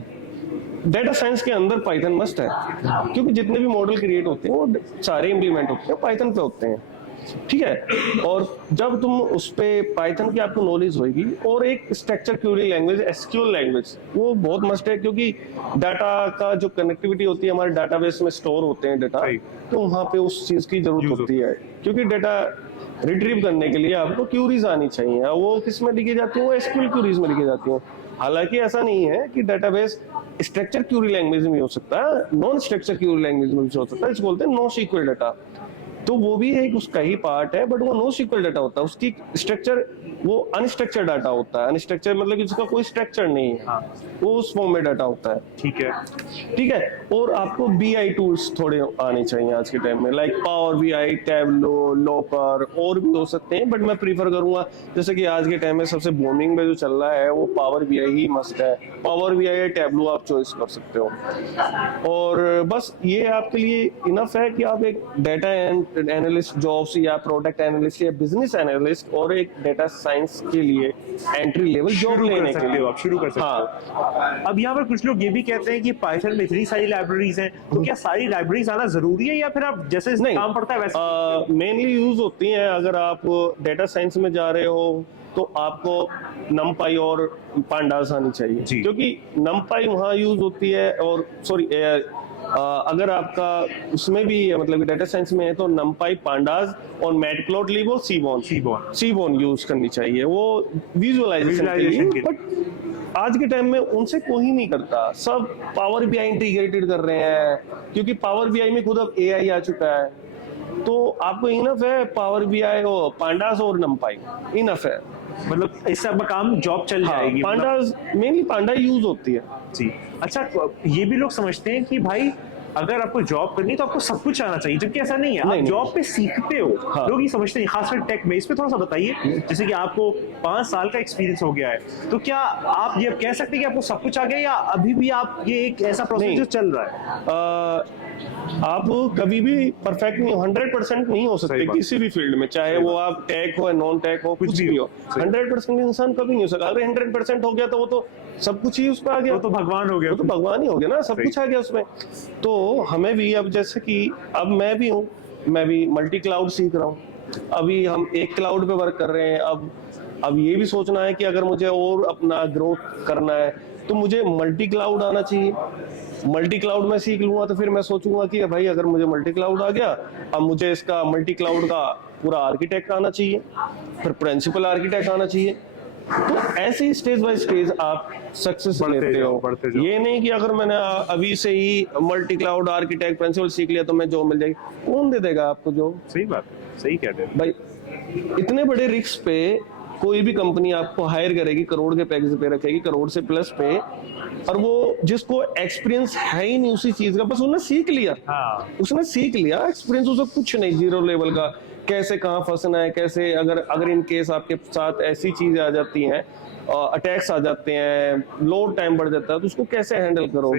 डेटा साइंस के अंदर पाइथन मस्ट है, क्योंकि जितने भी मॉडल क्रिएट होते हैं वो सारे इंप्लीमेंट होते हैं पाइथन पे होते हैं, ठीक है। और जब तुम उस पे पाइथन की आपको नॉलेज होगी, और एक structure query language, SQL language, वो बहुत मस्ट है, क्योंकि डाटा का जो कनेक्टिविटी होती है हमारे डाटाबेस में स्टोर होते हैं डाटा, तो वहां पे उस चीज की जरूरत होती है, क्योंकि डाटा रिट्रीव करने के लिए आपको क्यूरीज आनी चाहिए। वो किस में लिखी जाती है, वो एसक्यूएल क्यूरीज में लिखी जाती है। हालांकि ऐसा नहीं है कि डाटाबेस स्ट्रक्चर क्यूरी लैंग्वेज में हो सकता है, नॉन स्ट्रक्चर क्यूरी लैंग्वेज में भी हो सकता है, इसको बोलते हैं नो सीक्वल डाटा, तो वो भी एक उसका ही पार्ट है, बट वो नो सीक्वल डाटा होता है। उसकी स्ट्रक्चर वो अनस्ट्रक्चर डाटा होता है। अनस्ट्रक्चर मतलब कि जिसका कोई स्ट्रक्चर नहीं है, वो उस फॉर्म में डाटा होता है, ठीक है, ठीक है। और आपको बीआई टूल्स थोड़े आने चाहिए आज के टाइम में, like power BI, Tableau, locker, और भी हो सकते हैं, बट मैं प्रीफर करूंगा, जैसे कि आज के टाइम में सबसे बूमिंग में जो चल रहा है वो पावर बीआई ही मस्ट है। पावर बीआई या टैबलो आप चॉइस कर सकते हो। और बस ये आपके लिए इनफ है कि आप एक डाटा एनालिस्ट जॉब्स या प्रोडक्ट एनालिस्ट या बिजनेस एनालिस्ट और एक डाटा साइंस के लिए एंट्री लेवल जॉब लेने के लिए आप शुरू कर सकते हो। अब यहाँ पर कुछ लोग ये भी कहते हैं कि पाइथन में इतनी सारी लाइब्रेरीज हैं, तो क्या सारी लाइब्रेरीज आना जरूरी है, या फिर आप जैसे काम पड़ता है वैसे? मेनली यूज होती हैं अगर आप डेटा साइंस में जा रहे हो, तो आपको नमपाई और पांडास आनी चाहिए, क्योंकि नमपाई वहाँ यूज होती है, और सॉरी अगर आपका उसमें भी मतलब डेटा साइंस में है तो नमपाई, पांडास और मैटप्लॉटलिब और सीबोन यूज करनी चाहिए, वो विजुअलाइजेशन के लिए। बट आज के टाइम में उनसे कोई नहीं करता, सब पावर बीआई इंटीग्रेटेड कर रहे हैं, क्योंकि पावर बीआई में खुद अब एआई आ चुका है, तो आपको इनफ है पावर बीआई और पांडास और नमपाई इनफ है, मतलब इससे आपका काम जॉब चल जाएगी। पांडास मेनली पांडा यूज होती है जी। अच्छा, ये भी लोग समझते हैं कि भाई अगर आपको जॉब करनी है तो आपको सब कुछ आना चाहिए, जबकि ऐसा नहीं है, आप जॉब पे सीखते हो। लोग ये समझते हैं, खासकर टेक में। इस पे थोड़ा सा बताइए, जैसे कि आपको 5 साल का एक्सपीरियंस हो गया है, तो क्या आप ये कह सकते हैं कि आपको सब कुछ आ गया, या अभी भी आप ये एक ऐसा प्रोसेस जो चल रहा है? आप कभी भी परफेक्ट नहीं, 100% नहीं हो सकते किसी भी फील्ड में, चाहे वो आप टेक हो, नॉन टेक हो, कुछ भी हो। 100% इंसान कभी नहीं हो सकता। अगर 100% हो गया तो वो तो सब कुछ ही उस पर आ गया, वो तो भगवान हो गया, वो तो भगवान ही हो गया ना, सब कुछ आ गया उसमें। तो हमें भी अब, जैसे कि अब मैं भी हूँ, मैं भी मल्टी क्लाउड सीख रहा हूँ, अभी हम एक क्लाउड पे वर्क कर रहे हैं। अब ये भी सोचना है कि अगर मुझे और अपना ग्रोथ करना है तो मुझे मल्टी क्लाउड आना चाहिए। मल्टी क्लाउड में सीख लूंगा तो फिर मैं सोचूंगा कि भाई अगर मुझे मल्टी क्लाउड आ गया, अब मुझे इसका मल्टी क्लाउड का पूरा आर्किटेक्ट आना चाहिए, फिर प्रिंसिपल आर्किटेक्ट आना चाहिए। तो ऐसे ही स्टेज बाय स्टेज आप सक्सेस लेते हो। ये नहीं कि अगर मैंने अभी से ही मल्टी क्लाउड आर्किटेक्ट प्रिंसिपल सीख लिया तो मैं जॉब मिल जाएगी, कौन दे देगा आपको जॉब? सही बात, सही कह रहे हैं भाई। इतने बड़े रिस्क पे कोई भी कंपनी आपको हायर करेगी, करोड़ के पैकेज पे रखेगी, करोड़ से प्लस पे, और वो जिसको एक्सपीरियंस है ही नहीं उसी चीज का, बस उसने सीख लिया, उसने सीख लिया, एक्सपीरियंस उसे कुछ नहीं, 0 लेवल का, कैसे कहाँ फंसना है, कैसे अगर इन केस आपके साथ ऐसी चीजें आ जाती हैं, अटैक्स आ जाते हैं, लोड टाइम बढ़ जाता है, तो उसको कैसे हैंडल करो?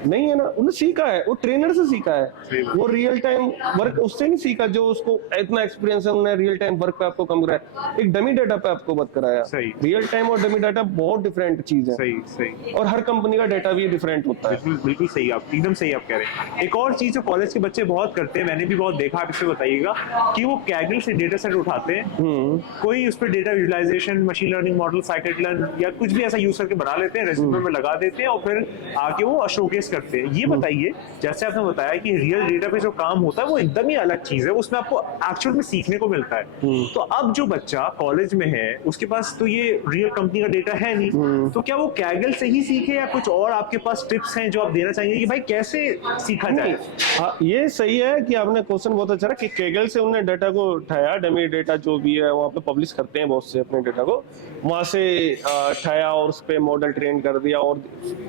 नहीं है ना, उन्हें सीखा है, वो ट्रेनर से सीखा है, वो रियल टाइम वर्क उससे नहीं सीखा जो उसको इतना एक्सपीरियंस है, उन्होंने रियल टाइम वर्क पे आपको कम कराया, एक डमी डाटा पे आपको वर्क कराया। रियल टाइम और डमी डाटा बहुत डिफरेंट चीज है। सही। और हर कंपनी का डाटा भी डिफरेंट होता है। बिल्कुल सही, आप एकदम सही आप कह रहे हैं। एक और चीज जो कॉलेज के बच्चे बहुत करते हैं, मैंने भी बहुत देखा, आप इसमें बताइएगा, कि वो कैगल से डेटा सेट उठाते हैं, कोई उस पर data visualization, machine learning model, scikit-learn या कुछ भी ऐसा यूज करके बना लेते हैं, रेज्यूमे में लगा देते हैं, और फिर आके वो शोकेस करते हैं। ये बताइए, जैसे आपने बताया कि रियल डेटा पे जो काम होता है वो एकदम ही अलग चीज है, उसमें आपको एक्चुअल में सीखने को मिलता है। तो अब जो बच्चा कॉलेज में है, उसके पास तो ये रियल कंपनी का डेटा है नहीं, तो क्या वो कैगल से ही सीखे, या कुछ और आपके पास टिप्स हैं जो आप देना चाहेंगे कि भाई कैसे सीखा जाए? हाँ, ये सही है कि आपने क्वेश्चन बहुत अच्छा रहा कि कैगल से उन्होंने डाटा को उठाया, डमी डेटा जो भी है वहाँ पे पब्लिश करते हैं बहुत से अपने डेटा को, वहां से उठाया और उस पर मॉडल ट्रेन कर दिया और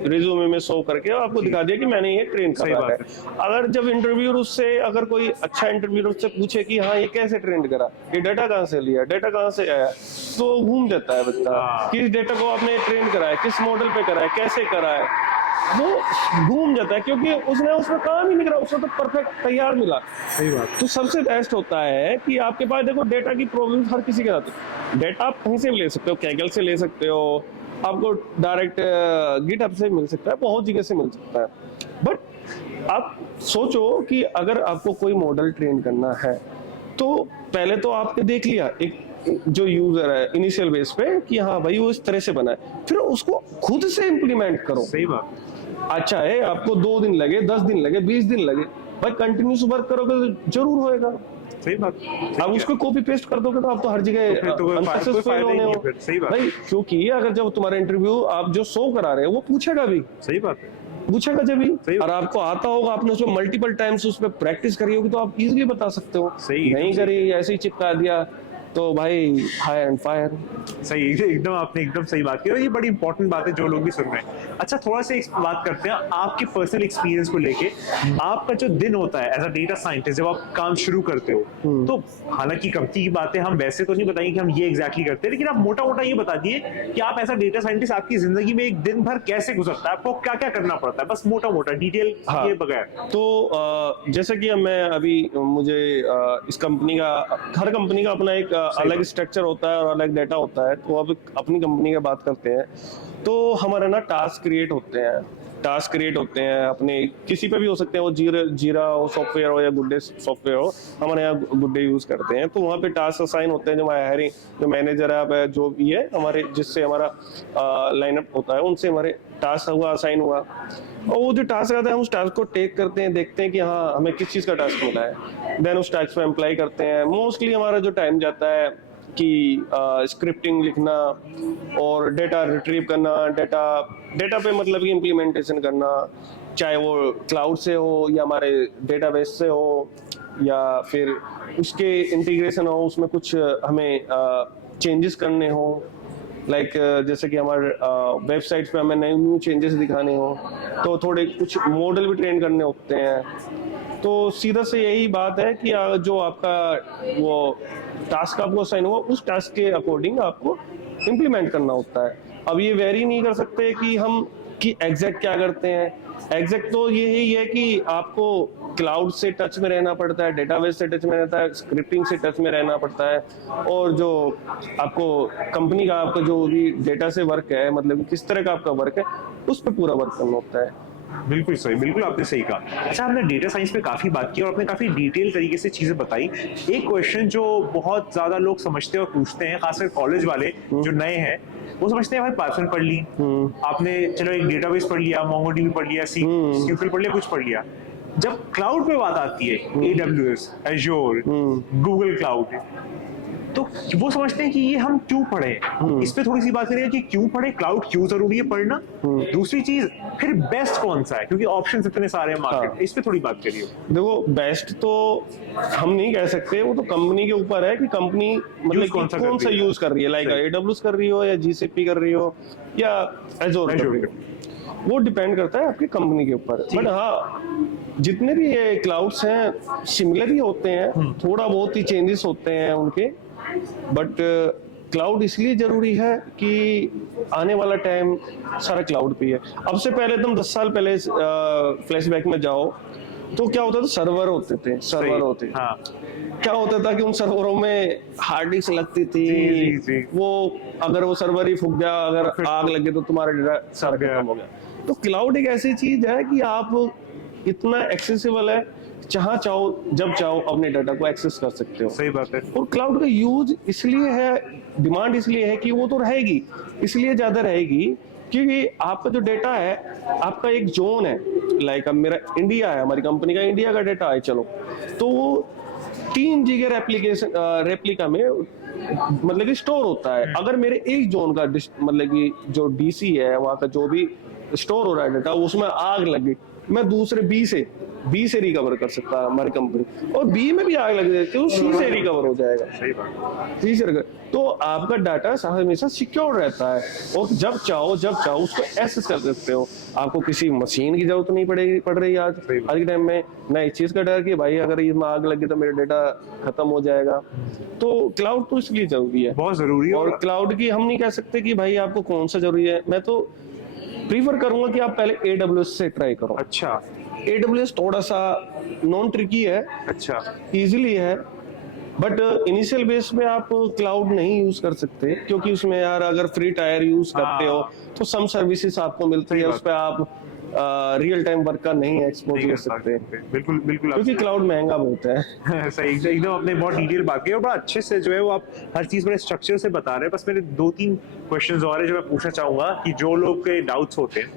रिज्यूमे में शो करके आपको दिखा दिया कि मैंने ये ट्रेन सही करा है। बात अगर जब इंटरव्यूअर उससे, अगर कोई अच्छा इंटरव्यूअर उससे पूछे कि हाँ ये कैसे ट्रेन करा, ये डाटा कहाँ से लिया, डाटा कहाँ से आया, तो घूम जाता है बच्चा हाँ। कि इस डाटा को आपने ट्रेन करा है, किस मॉडल पे करा है, कैसे करा है, वो घूम जाता है क्योंकि उसने उसमें काम ही नहीं करा, उसको तो परफेक्ट तैयार मिला। सही बात। तो सबसे बेस्ट होता है कि आपके पास, देखो डेटा की प्रॉब्लम हर किसी के साथ है। डेटा आप कहीं से भी ले सकते हो, कैगल से ले सकते हो, आपको डायरेक्ट गिटहब से मिल सकता है, बहुत जगह से मिल सकता है। बट आप सोचो कि अगर आपको कोई मॉडल ट्रेन करना है तो पहले तो आपने देख लिया एक जो यूजर है इनिशियल बेस पे कि हाँ भाई वो इस तरह से बना है, फिर उसको खुद से इम्प्लीमेंट करो। सही बात। अच्छा है आपको 2 दिन लगे, 10 दिन लगे, 20 दिन लगे, भाई कंटिन्यूस वर्क करोगे तो जरूर होएगा। सही बात। अब उसको कॉपी पेस्ट कर दोगे तो आप तो हर जगह फिर तो कोई अनसक्सेसफुल फायदा ही होने नहीं हो फिर। सही बात। भाई, क्योंकि अगर जब तुम्हारा इंटरव्यू आप जो शो करा रहे हो वो पूछेगा भी, सही बात। पूछेगा जब भी, सही। और आपको आता होगा, आपने उसमें मल्टीपल टाइम्स उस पर प्रैक्टिस करी होगी तो आप इजीली बता सकते हो। सही। नहीं करी, ऐसे ही चिपका दिया तो भाई हायर एंड फायर। सही, एकदम आपने एकदम सही बात की और ये बड़ी इंपॉर्टेंट बात है जो लोग भी सुन रहे हैं। अच्छा, थोड़ा सा एक बात करते हैं आपके पर्सनल एक्सपीरियंस को लेके। आपका जो दिन होता है एज अ डेटा साइंटिस्ट, जब आप काम शुरू करते हो, तो हालांकि कंपनी की बातें हम वैसे तो नहीं बताएंगे कि हम ये एग्जैक्टली करते हैं, लेकिन आप मोटा मोटा ये बता दिए कि आप एज अ डेटा साइंटिस्ट आपकी जिंदगी में एक दिन भर कैसे गुजरता है, आपको क्या क्या करना पड़ता है, बस मोटा मोटा डिटेल हाँ। ये बगैर। तो जैसे कि मैं अभी मुझे इस कंपनी का, हर कंपनी का अपना एक अलग स्ट्रक्चर होता है और अलग डाटा होता है। तो अब अपनी कंपनी की बात करते हैं तो हमारे ना टास्क क्रिएट होते हैं, टास्क क्रिएट होते हैं अपने, किसी पे भी हो सकते हैं, वो जीरा हो सॉफ्टवेयर हो या गुड्डे सॉफ्टवेयर हो, हमारे यहाँ गुड्डे यूज करते हैं। तो वहाँ पे टास्क असाइन होते हैं, जो हमारे हायरिंग जो मैनेजर है, अब जो भी है हमारे, जिससे हमारा लाइनअप होता है, उनसे हमारे टास्क हुआ, असाइन हुआ, और वो जो टास्क आता है हम उस टास्क को टेक करते हैं, देखते हैं कि हाँ हमें किस चीज़ का टास्क मिला है, देन उस टास्क पे अप्लाई करते हैं। मोस्टली हमारा जो टाइम जाता है कि स्क्रिप्टिंग लिखना और डेटा रिट्रीव करना, डेटा पे मतलब कि इम्प्लीमेंटेशन करना, चाहे वो क्लाउड से हो या हमारे डेटाबेस से हो या फिर उसके इंटीग्रेशन हो, उसमें कुछ हमें चेंजेस करने हो, लाइक जैसे कि हमारे वेबसाइट्स पे हमें नए न्यू चेंजेस दिखाने हो, तो थोड़े कुछ मॉडल भी ट्रेन करने होते हैं। तो सीधा से यही बात है कि जो आपका वो टास्क आपको असाइन हुआ, उस टास्क के अकॉर्डिंग आपको इम्प्लीमेंट करना होता है। अब ये वेरी नहीं कर सकते कि हम कि एग्जैक्ट क्या करते हैं। एग्जैक्ट तो यही है कि आपको क्लाउड से टच में रहना पड़ता है, डेटाबेस से टच में रहता है, स्क्रिप्टिंग से टच में रहना पड़ता है, और जो आपको कंपनी का आपका जो भी डेटा से वर्क है, मतलब किस तरह का आपका वर्क है, उस पर पूरा वर्क करना होता है। बिल्कुल सही, बिल्कुल आपने सही कहा। अच्छा, आपने डेटा साइंस पे काफी बात की और आपने काफी डिटेल तरीके से चीजें बताई। एक क्वेश्चन जो बहुत ज्यादा लोग समझते हैं और पूछते हैं, खासकर कॉलेज वाले जो नए हैं, वो समझते हैं भाई पाइथन पढ़ ली आपने, चलो एक डेटाबेस पढ़ लिया, मोंगोडीबी पढ़ लिया, SQL पढ़ लिया, कुछ पढ़ लिया। जब क्लाउड पे बात आती है, AWS, Azure, गूगल क्लाउड, तो वो समझते हैं कि ये हम क्यों पढ़े। इस पे थोड़ी सी बात करिए कि क्यों पढ़े, क्लाउड क्यों जरूरी है पढ़ना। दूसरी चीज, फिर बेस्ट कौन सा है, क्योंकि ऑप्शंस इतने सारे हैं मार्केट में, इस पे थोड़ी बात करिए। देखो, बेस्ट तो हम नहीं कह सकते, वो तो कंपनी के ऊपर है कि कंपनी मतलब कौन सा यूज कर रही है, लाइक AWS कर रही हो या GCP कर रही हो या Azure कर रही हो, वो डिपेंड करता है आपकी कंपनी के ऊपर। बट हाँ, जितने भी ये क्लाउड्स हैं सिमिलर ही होते हैं, थोड़ा बहुत ही चेंजेस होते हैं उनके। बट क्लाउड इसलिए जरूरी है कि आने वाला टाइम सारा क्लाउड पे है। अब से पहले तुम 10 साल पहले फ्लैशबैक में जाओ तो क्या होता था, सर्वर होते थे, सर्वर होते हाँ। क्या होता था कि उन सर्वरों में हार्ड डिस्क लगती थी। जी। वो अगर वो सर्वर ही फूक गया, अगर आग लगे तो तुम्हारा डेटा सारा खत्म हो गया। तो क्लाउड एक ऐसी चीज है कि आप इतना एक्सेसिबल है, जहां चाहो जब चाहो अपने डाटा को एक्सेस कर सकते हो। सही बात है। और क्लाउड का यूज इसलिए है, डिमांड इसलिए है कि वो तो रहेगी, इसलिए ज्यादा रहेगी क्योंकि आपका जो डेटा है, आपका एक जोन है, लाइक अब मेरा इंडिया है, हमारी कंपनी का इंडिया का डेटा है, चलो तो वो 3 गीगा रेप्लिका में मतलब कि स्टोर होता है। अगर मेरे एक जोन का मतलब कि जो DC है, वहां का जो भी स्टोर हो रहा है डेटा, उसमें आग लगी, मैं दूसरे B से बी से रिकवर कर सकता है हमारी कंपनी, और बी में भी आग लग जाती है तो सी से रिकवर हो जाएगा। सही बात। सी से रिकवर, तो आपका डाटा हमेशा सिक्योर रहता है, और जब चाहो उसको एक्सेस कर सकते हो। आपको किसी मशीन की जरूरत नहीं पड़ रही आज के टाइम में, ना इस चीज का डर कि भाई अगर इसमें आग लगी तो मेरा डेटा खत्म हो जाएगा। तो क्लाउड तो इसलिए जरूरी है, बहुत जरूरी है। और क्लाउड की हम नहीं कह सकते कि भाई आपको कौन सा जरूरी है। मैं तो प्रीफर करूंगा कि आप पहले AWS से ट्राई करो। अच्छा, AWS थोड़ा सा नॉन ट्रिकी है, अच्छा, इजीली है, बट इनिशियल बेस पे आप क्लाउड नहीं यूज कर सकते, क्योंकि उसमें यार अगर फ्री टायर यूज करते हो तो सम सर्विसेज आपको मिलती है, उस पर आप रियल टाइम वर्क का नहीं एक्सपोज कर सकते। बिल्कुल बिल्कुल, क्योंकि क्लाउड महंगा बहुत है। सही, एकदम आपने बहुत डिटेल बात की और बड़ा अच्छे से जो है वो आप हर चीज बड़े स्ट्रक्चर से बता रहे हैं। बस मेरे 2-3 क्वेश्चंस और है जो मैं पूछना चाहूंगा कि जो लोग के डाउट्स होते हैं।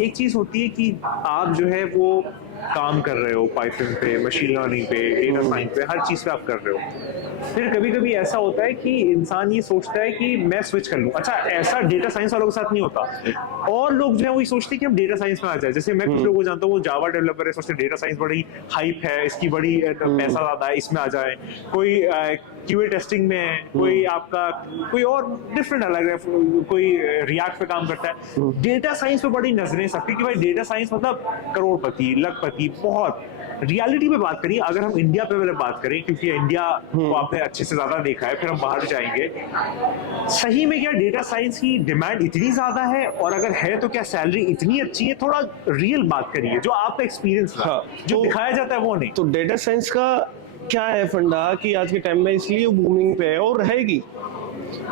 एक चीज होती है कि आप जो है वो काम कर रहे हो पाइथन पे, मशीन लर्निंग पे, डेटा साइंस पे, हर चीज पे आप कर रहे हो। फिर कभी कभी ऐसा होता है कि इंसान ये सोचता है कि मैं स्विच कर लूं। अच्छा, ऐसा डेटा साइंस वालों के साथ नहीं होता, और लोग जो है वही सोचते हैं कि हम डेटा साइंस में आ जाए। जैसे मैं कुछ लोगों को जानता हूँ, वो जावा डेवलपर है, सोचते हैं डेटा साइंस बड़ी हाइप है, इसकी बड़ी पैसा ज्यादा है, इसमें आ जाए। कोई क्यूए टेस्टिंग में है, कोई आपका कोई और डिफरेंट अलग है, कोई रिएक्ट पे काम करता है। डेटा साइंस पे बड़ी नजरें सबकी कि भाई डेटा साइंस मतलब करोड़पति, लखपति, बहुत। रियलिटी पे बात करिए, अगर हम इंडिया पे बात करें, क्योंकि इंडिया को आपने अच्छे से ज्यादा देखा है, फिर हम बाहर जाएंगे। सही में क्या डेटा साइंस की डिमांड इतनी ज्यादा है, और अगर है तो क्या सैलरी इतनी अच्छी है? थोड़ा रियल बात करिए, जो आपका एक्सपीरियंस रहा। हाँ, जो दिखाया जाता है वो नहीं। तो डेटा साइंस का क्या है फंडा कि आज के टाइम में इसलिए बूमिंग पे है, और रहेगी,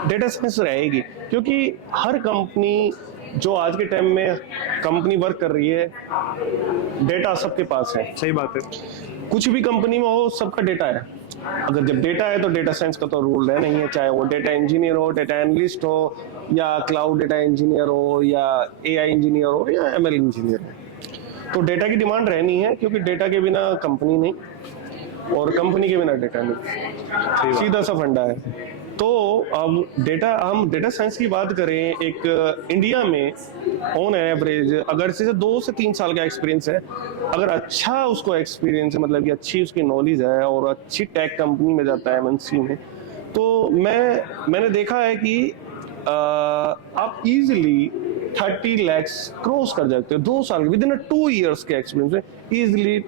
डेटा साइंस रहेगी, क्योंकि हर कंपनी जो आज के टाइम में कंपनी वर्क कर रही है, डेटा सबके पास है। सही बात है। कुछ भी कंपनी में हो, सबका डेटा है। अगर जब डेटा है तो डेटा साइंस का तो रोल है नहीं है, चाहे वो डेटा इंजीनियर हो, डेटा एनालिस्ट हो, या क्लाउड डेटा इंजीनियर हो, या AI इंजीनियर हो, या ML इंजीनियर हो। तो डेटा की डिमांड रहनी है, क्योंकि डेटा के बिना कंपनी नहीं, और कंपनी के बिना डेटा नहीं, सीधा सा फंडा है। तो अब हम डेटा साइंस की बात करें, एक इंडिया में ऑन एवरेज अगर से 2 से 3 साल का एक्सपीरियंस है, अगर अच्छा उसको एक्सपीरियंस है, मतलब कि अच्छी उसकी नॉलेज है, और अच्छी टेक कंपनी में जाता है, MNC में, तो मैंने देखा है कि आप इजीली 30 lakhs क्रॉस कर जाते हो 2 साल, विद इन 2 years के एक्सपीरियंस में इजीली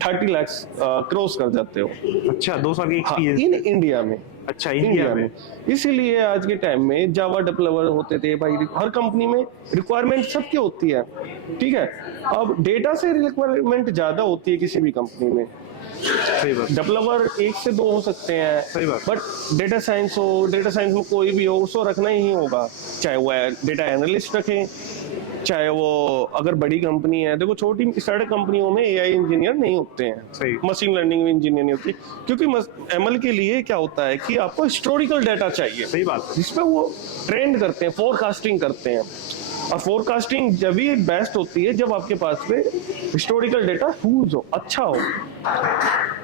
30 lakhs क्रॉस कर जाते हो। अच्छा, 2 साल की एक्सपीरियंस इन इंडिया में। अच्छा, इंडिया में। इसीलिए आज के टाइम में जावा डेवलपर होते थे भाई, हर कंपनी में रिक्वायरमेंट सबकी होती है, ठीक है। अब डेटा से रिक्वायरमेंट ज्यादा होती है किसी भी कंपनी में। सही बात। डेवलपर 1 से 2 हो सकते हैं, सही बात। बट डेटा साइंस में कोई भी हो, उसको रखना ही होगा, चाहे वो डेटा एनालिस्ट रखें, चाहे वो अगर बड़ी कंपनी है। देखो, छोटी स्टार्टअप कंपनियों में AI इंजीनियर नहीं होते हैं, मशीन लर्निंग इंजीनियर नहीं होती, क्योंकि ML के लिए क्या होता है कि आपको हिस्टोरिकल डाटा चाहिए। सही बात। जिसपे वो ट्रेंड करते हैं, फोरकास्टिंग करते हैं, और फोरकास्टिंग जब भी बेस्ट होती है जब आपके पास पे हिस्टोरिकल डेटा ह्यूज हो, अच्छा हो।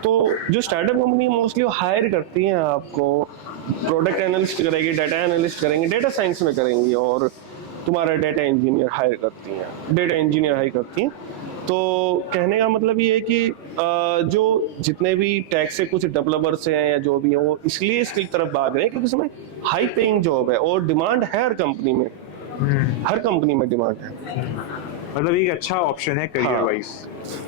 तो जो स्टार्टअप कंपनी मोस्टली हायर करती हैं आपको, प्रोडक्ट एनालिस्ट करेगी, डाटा एनालिस्ट करेंगे, डेटा साइंस में करेंगी, और तुम्हारा डेटा इंजीनियर हायर करती हैं। तो कहने का मतलब ये है कि जो जितने भी टैग से कुछ डेवलपर्स हैं या जो भी हैं, वो इसलिए इसकी तरफ भाग रहे हैं क्योंकि इसमें हाई पेइंग जॉब है, और डिमांड है हर कंपनी में, हर कंपनी में डिमांड है। मतलब एक अच्छा ऑप्शन है करियर वाइज।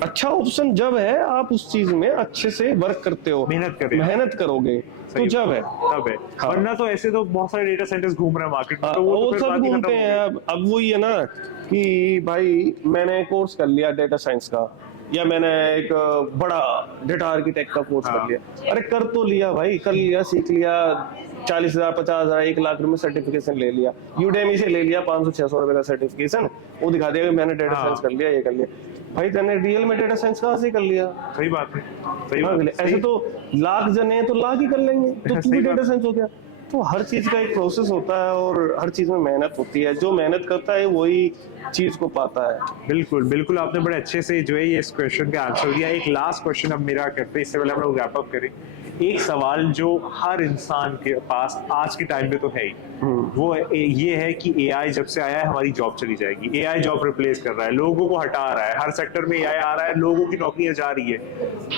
अच्छा ऑप्शन जब है आप उस चीज में अच्छे से वर्क करते हो, मेहनत करोगे, तो जब है तब है। वरना तो ऐसे तो बहुत सारे डेटा सेंटर्स घूम रहे हैं मार्केट में, तो वो सब घूमते हैं। अब वही है ना कि भाई मैंने कोर्स कर लिया डेटा साइंस का, या मैंने एक बड़ा डेटा आर्किटेक्ट का कोर्स कर लिया। अरे कर तो लिया भाई, कर लिया, सीख लिया, 40,000, 50,000, 1 लाख रुपए सर्टिफिकेशन ले लिया, यूडेमी से ले लिया 500-600 रुपए का सर्टिफिकेशन, वो दिखा दिया कि मैंने डेटा साइंस कर लिया, ये कर लिया। भाई तूने रियल में डेटा साइंस कहाँ से कर लिया? सही बात है, सही बात है। ऐसे तो लाख जने हैं तो लाख ही कर लेंगे, तो तू भी डेटा साइंस हो गया। तो हर चीज का एक प्रोसेस होता है, और हर चीज में मेहनत होती है। जो मेहनत करता है वही चीज को पाता है। बिल्कुल बिल्कुल, आपने बड़े अच्छे से जो है ये इस क्वेश्चन का आंसर दिया। एक लास्ट क्वेश्चन अब मेरा करते हैं, इससे पहले हम लोग रैप अप करें एक सवाल जो हर इंसान के पास आज के टाइम पे तो है ही, वो ये है कि एआई जब से आया है हमारी जॉब चली जाएगी। एआई जॉब रिप्लेस कर रहा है, लोगों को हटा रहा है, हर सेक्टर में एआई आ रहा है, लोगों की नौकरियां जा रही है।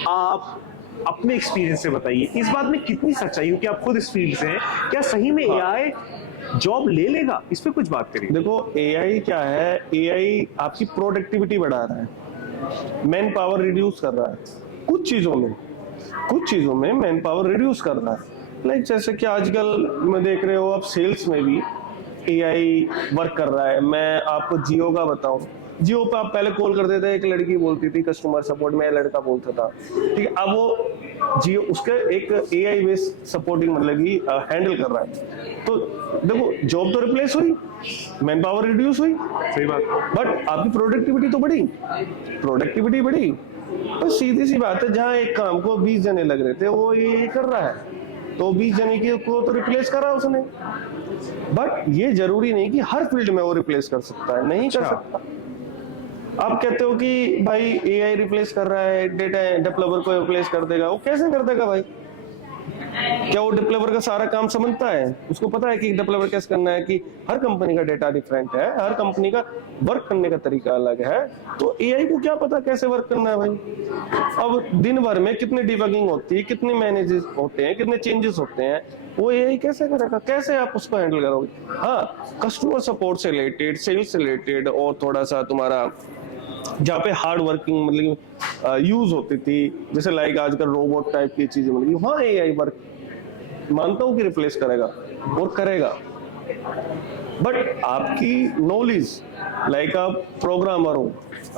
आप अपने एक्सपीरियंस से बताइए इस बात में कितनी सच्चाई है कि आप खुद इस फील्ड से हैं, क्या सही में एआई जॉब ले लेगा? इस पे कुछ बात करिए। देखो एआई क्या है, एआई आपकी प्रोडक्टिविटी बढ़ा रहा है, मैन पावर रिड्यूस कर रहा है, कुछ चीजों में मैन पावर रिड्यूस कर रहा है। लाइक जैसे कि आजकल में देख रहे हो आप सेल्स में भी एआई वर्क कर रहा है। मैं आपको जियो का बताऊं, जियो पे आप पहले कॉल करते थे, एक लड़की बोलती थी कस्टमर सपोर्ट में, लड़का बोलता था, ठीक है। अब वो जियो उसके एक एआई बेस्ड सपोर्टिंग मतलब कि हैंडल कर रहा है। तो देखो जॉब तो रिप्लेस हुई, मैन पावर रिड्यूस हुई, सही बात, बट आपकी प्रोडक्टिविटी तो बढ़ी। तो सीधी सी बात है, जहाँ एक काम को 20 जने लग रहे थे वो ये कर रहा है, तो 20 जने को तो रिप्लेस करा उसने। बट ये जरूरी नहीं कि हर फील्ड में वो रिप्लेस कर सकता है, नहीं कर सकता। आप कहते हो कि भाई एआई रिप्लेस कर रहा है, डेटा डेवलपर को रिप्लेस कर देगा, वो कैसे कर देगा भाई? क्या वो डेवलपर का सारा काम समझता है? उसको पता है कि डेवलपर कैसे करना है, कि हर कंपनी का डेटा डिफरेंट है, हर कंपनी का वर्क करने का तरीका अलग है, तो एआई को क्या पता कैसे वर्क करना है भाई? अब दिन भर में कितनी डिबगिंग होती है, कितने मैनेजेस होते हैं, कितने चेंजेस होते हैं, वो एआई कैसे करेगा? कैसे आप उसको हैंडल करोगे? हाँ, कस्टमर सपोर्ट से रिलेटेड, सेल्स से रिलेटेड, और थोड़ा सा तुम्हारा जहाँ पे हार्ड वर्किंग मतलब यूज होती थी, जैसे लाइक आजकल रोबोट टाइप की चीजें मतलब वहाँ एआई वर्क मानता हूँ कि रिप्लेस करेगा और करेगा। बट आपकी नॉलेज, लाइक आप प्रोग्रामर हो,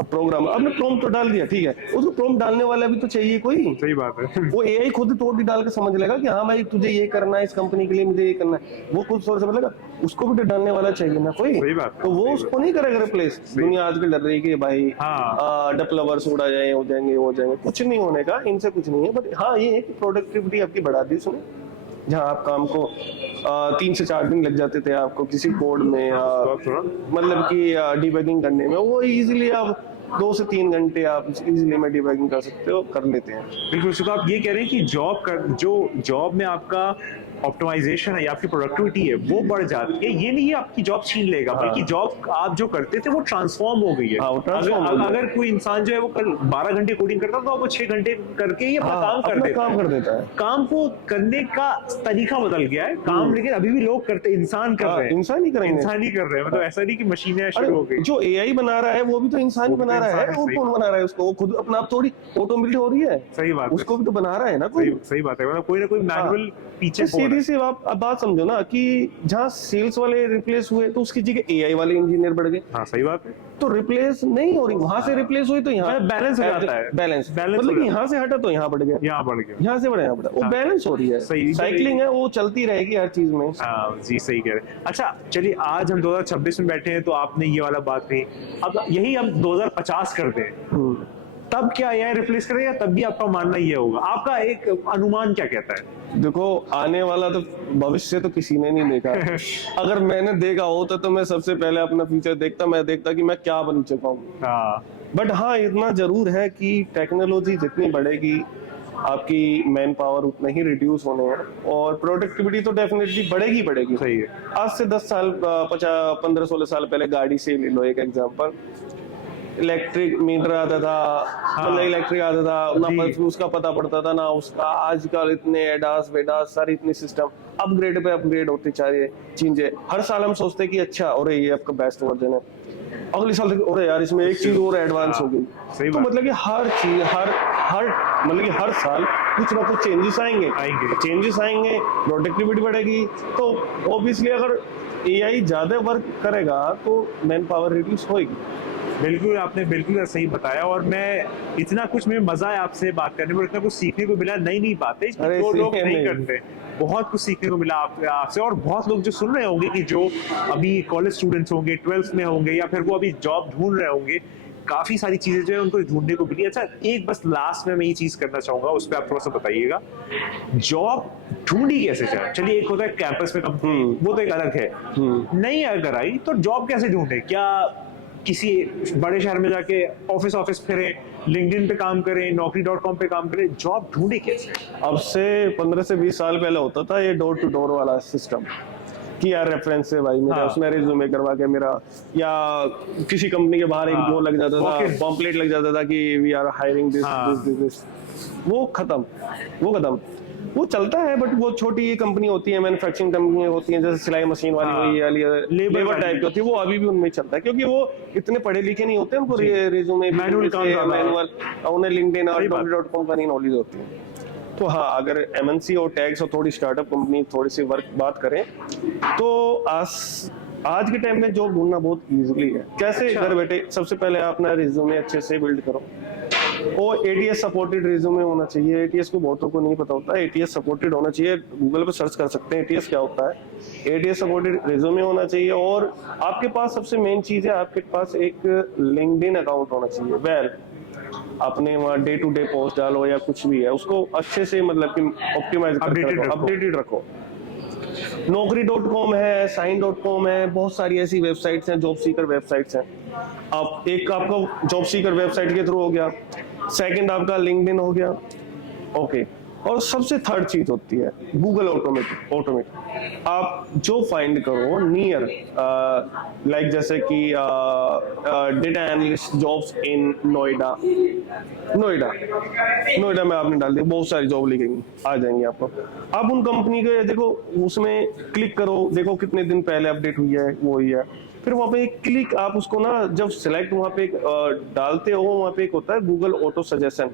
प्रोग्रामर आपने प्रॉम्प्ट तो डाल दिया, ठीक है, उसको प्रॉम्प्ट डालने वाला भी तो चाहिए कोई। सही बात है। वो एआई खुद ही तोड़ डाल के समझ लेगा कि हाँ भाई तुझे ये करना है, इस कंपनी के लिए मुझे ये करना है, वो खुद सोच समझ लेगा। उसको भी तो डालने वाला चाहिए ना कोई। सही बात है, तो वो उसको नहीं करेगा रिप्लेस। दुनिया आजकल डर रही है कि भाई डेवलपर्स उड़ा जाए, हो जाएंगे, कुछ नहीं होने का, इनसे कुछ नहीं है। बट हाँ ये है कि प्रोडक्टिविटी आपकी बढ़ा दी उसने। जहाँ आप काम को 3 से 4 दिन लग जाते थे आपको किसी कोड में मतलब कि डिबगिंग करने में, वो इजीली आप 2 से 3 घंटे आप इजीली में डिबगिंग कर सकते हो, कर लेते हैं। बिल्कुल। तो आप ये कह रहे हैं कि जॉब में आपका ऑप्टिमाइजेशन है या आपकी प्रोडक्टिविटी है वो बढ़ जाती है, ये नहीं है आपकी जॉब छीन लेगा, बल्कि जॉब आप जो करते थे वो ट्रांसफॉर्म हो गई है। अगर कोई इंसान जो है वो कल 12 घंटे कोडिंग करता तो वो 6 घंटे करके ही अपना काम कर देता है। काम को करने का तरीका बदल गया है, काम लेकिन अभी भी लोग करते, इंसान कर रहे हैं, इंसान ही कर रहे हैं। मतलब ऐसा नहीं कि मशीनें शुरू हो गई। जो एआई बना रहा है वो भी तो इंसान ही बना रहा है। वो कौन बना रहा है उसको? वो खुद अपना आप थोड़ी ऑटोमेटिक हो रही है। सही बात, उसको भी तो बना रहा है ना कोई। सही बात है, मतलब कोई ना कोई मैनुअल पीछे। सीधी सी आप बात समझो ना कि जहाँ सेल्स वाले रिप्लेस हुए तो उसकी जगह एआई वाले इंजीनियर बढ़ गए। हाँ सही बात है। तो रिप्लेस नहीं हो रही, वहां से रिप्लेस हुई तो यहाँ बैलेंस हो जाता है। बैलेंस मतलब यहाँ से हटा तो यहाँ बढ़ गया, यहाँ बढ़ गया, यहाँ से बढ़ा यहाँ बढ़ा, वो बैलेंस हो रही है। साइकिलिंग है, वो चलती रहेगी हर चीज में। जी सही कह रहे हैं। अच्छा चलिए, आज हम 2026 में बैठे हैं तो आपने ये वाला बात कही, अब यही हम 2050 करते हैं, तब क्या एआई रिप्लेस करेगा? तब भी आपका मानना ये होगा? आपका एक अनुमान क्या कहता है? देखो आने वाला तो भविष्य तो किसी ने नहीं देखा। अगर मैंने देखा होता तो मैं सबसे पहले अपना फ्यूचर देखता, मैं देखता कि मैं क्या बन चुका हूँ। बट हाँ इतना जरूर है कि टेक्नोलॉजी जितनी बढ़ेगी आपकी मैन पावर उतना ही रिड्यूस होने हैं, और प्रोडक्टिविटी तो डेफिनेटली बढ़ेगी। सही है। आज से 10 साल 15-16 साल पहले गाड़ी से ले लो एक एग्जांपल, इलेक्ट्रिक मीटर आता था, मतलब इलेक्ट्रिक आता था ना, उसका पता पड़ता था ना उसका। आजकल इतने एडास वेडास सारी इतनी सिस्टम अपग्रेड पे अपग्रेड होती जा रही है चीजें। हर साल हम सोचते हैं कि अच्छा और ये आपका बेस्ट वर्जन है, अगले साल तक और यार इसमें एक चीज और एडवांस हो गई। तो मतलब कि हर चीज हर मतलब कि हर साल कुछ ना कुछ चेंजेस आएंगे, प्रोडक्टिविटी बढ़ेगी। तो ऑब्वियसली अगर एआई ज्यादा वर्क करेगा तो मैन पावर रिड्यूस होगी। बिल्कुल, आपने बिल्कुल सही बताया, और मैं इतना कुछ मुझे मजा है आपसे बात करने में, इतना कुछ सीखने को मिला, नई बातें जो लोग नहीं करते, बहुत कुछ सीखने को मिला आपसे। और बहुत लोग जो सुन रहे होंगे कि जो अभी कॉलेज स्टूडेंट्स होंगे, 12th में होंगे, या फिर वो अभी जॉब ढूंढ रहे होंगे, काफी सारी चीजें जो है उनको ढूंढने को मिली। अच्छा एक बस लास्ट में मैं ये चीज करना चाहूंगा, उस पर आप थोड़ा सा बताइएगा, जॉब ढूंढी कैसे जाए? चलिए एक होता है कैंपस में कंपनी, वो तो एक अलग है, नहीं अगर आई तो जॉब कैसे ढूंढे? क्या किसी बड़े शहर में जाके ऑफिस फिरे, लिंक्डइन पे काम करें, naukri.com पे काम करें, जॉब ढूंढे कैसे? अब से 15 से 20 साल पहले होता था ये डोर टू डोर वाला सिस्टम कि यार रेफरेंस है भाई मेरा, हाँ। उसमें रिज्यूमे करवा के मेरा, या किसी कंपनी के बाहर एक हाँ। वो लग जाता था, Okay. पॉम्पलेट लग जाता था कि वी आर हायरिंग दिस हाँ। दिस। वो खत्म, वो चलता है, बट वो छोटी कंपनी होती है, मैन्युफैक्चरिंग कंपनी होती है, जैसे सिलाई मशीन वाली हाँ। हुई या लेबर टाइप की होती है, वो अभी भी उनमें चलता है, क्योंकि वो इतने पढ़े लिखे नहीं होते, उनको रिज्यूमे Manual काम ज्यादा। मैनुअल, उन्हें लिंक्डइन और सही बात। naukri.com का नहीं नॉलेज होती है। तो हाँ, अगर एमएनसी और टैग्स और थोड़ी स्टार्टअप कंपनी थोड़ी सी वर्क बात करें तो आज के टाइम में जॉब ढूंढना बहुत इजीली है। कैसे? अच्छा। घर बैठे सबसे पहले आप अपना रिज्यूमे अच्छे से बिल्ड करो, और एटीएस सपोर्टेड रिज्यूमे होना चाहिए। एटीएस को बहुतों को नहीं पता होता है, एटीएस सपोर्टेड होना चाहिए। गूगल पे सर्च कर सकते हैं एटीएस क्या होता है। एटीएस सपोर्टेड रिज्यूमे होना चाहिए, और आपके पास सबसे मेन चीज है, आपके पास एक लिंक्डइन अकाउंट होना चाहिए। वेल, अपने वहाँ डे टू डे पोस्ट डालो या कुछ भी है, उसको अच्छे से मतलब कि ऑप्टिमाइज अपडेटेड रखो। naukri.com है, sign.com है, बहुत सारी ऐसी वेबसाइट्स हैं, जॉब सीकर वेबसाइट्स हैं। आप एक आपका जॉब सीकर वेबसाइट के थ्रू हो गया, सेकंड आपका लिंक्डइन हो गया, ओके। और सबसे थर्ड चीज होती है गूगल ऑटोमेट। आप जो फाइंड करो नियर, लाइक जैसे कि data analyst jobs in Noida में आपने डाल दिया, बहुत सारी जॉब लिखेंगी, आ जाएंगी आपको। आप उन कंपनी के देखो, उसमें क्लिक करो, देखो कितने दिन पहले अपडेट हुई है, वो हुई है। फिर वहाँ पे एक क्लिक, आप उसको ना जब सिलेक्ट वहाँ पे डालते हो, वहाँ पे एक होता है गूगल ऑटो सजेशन।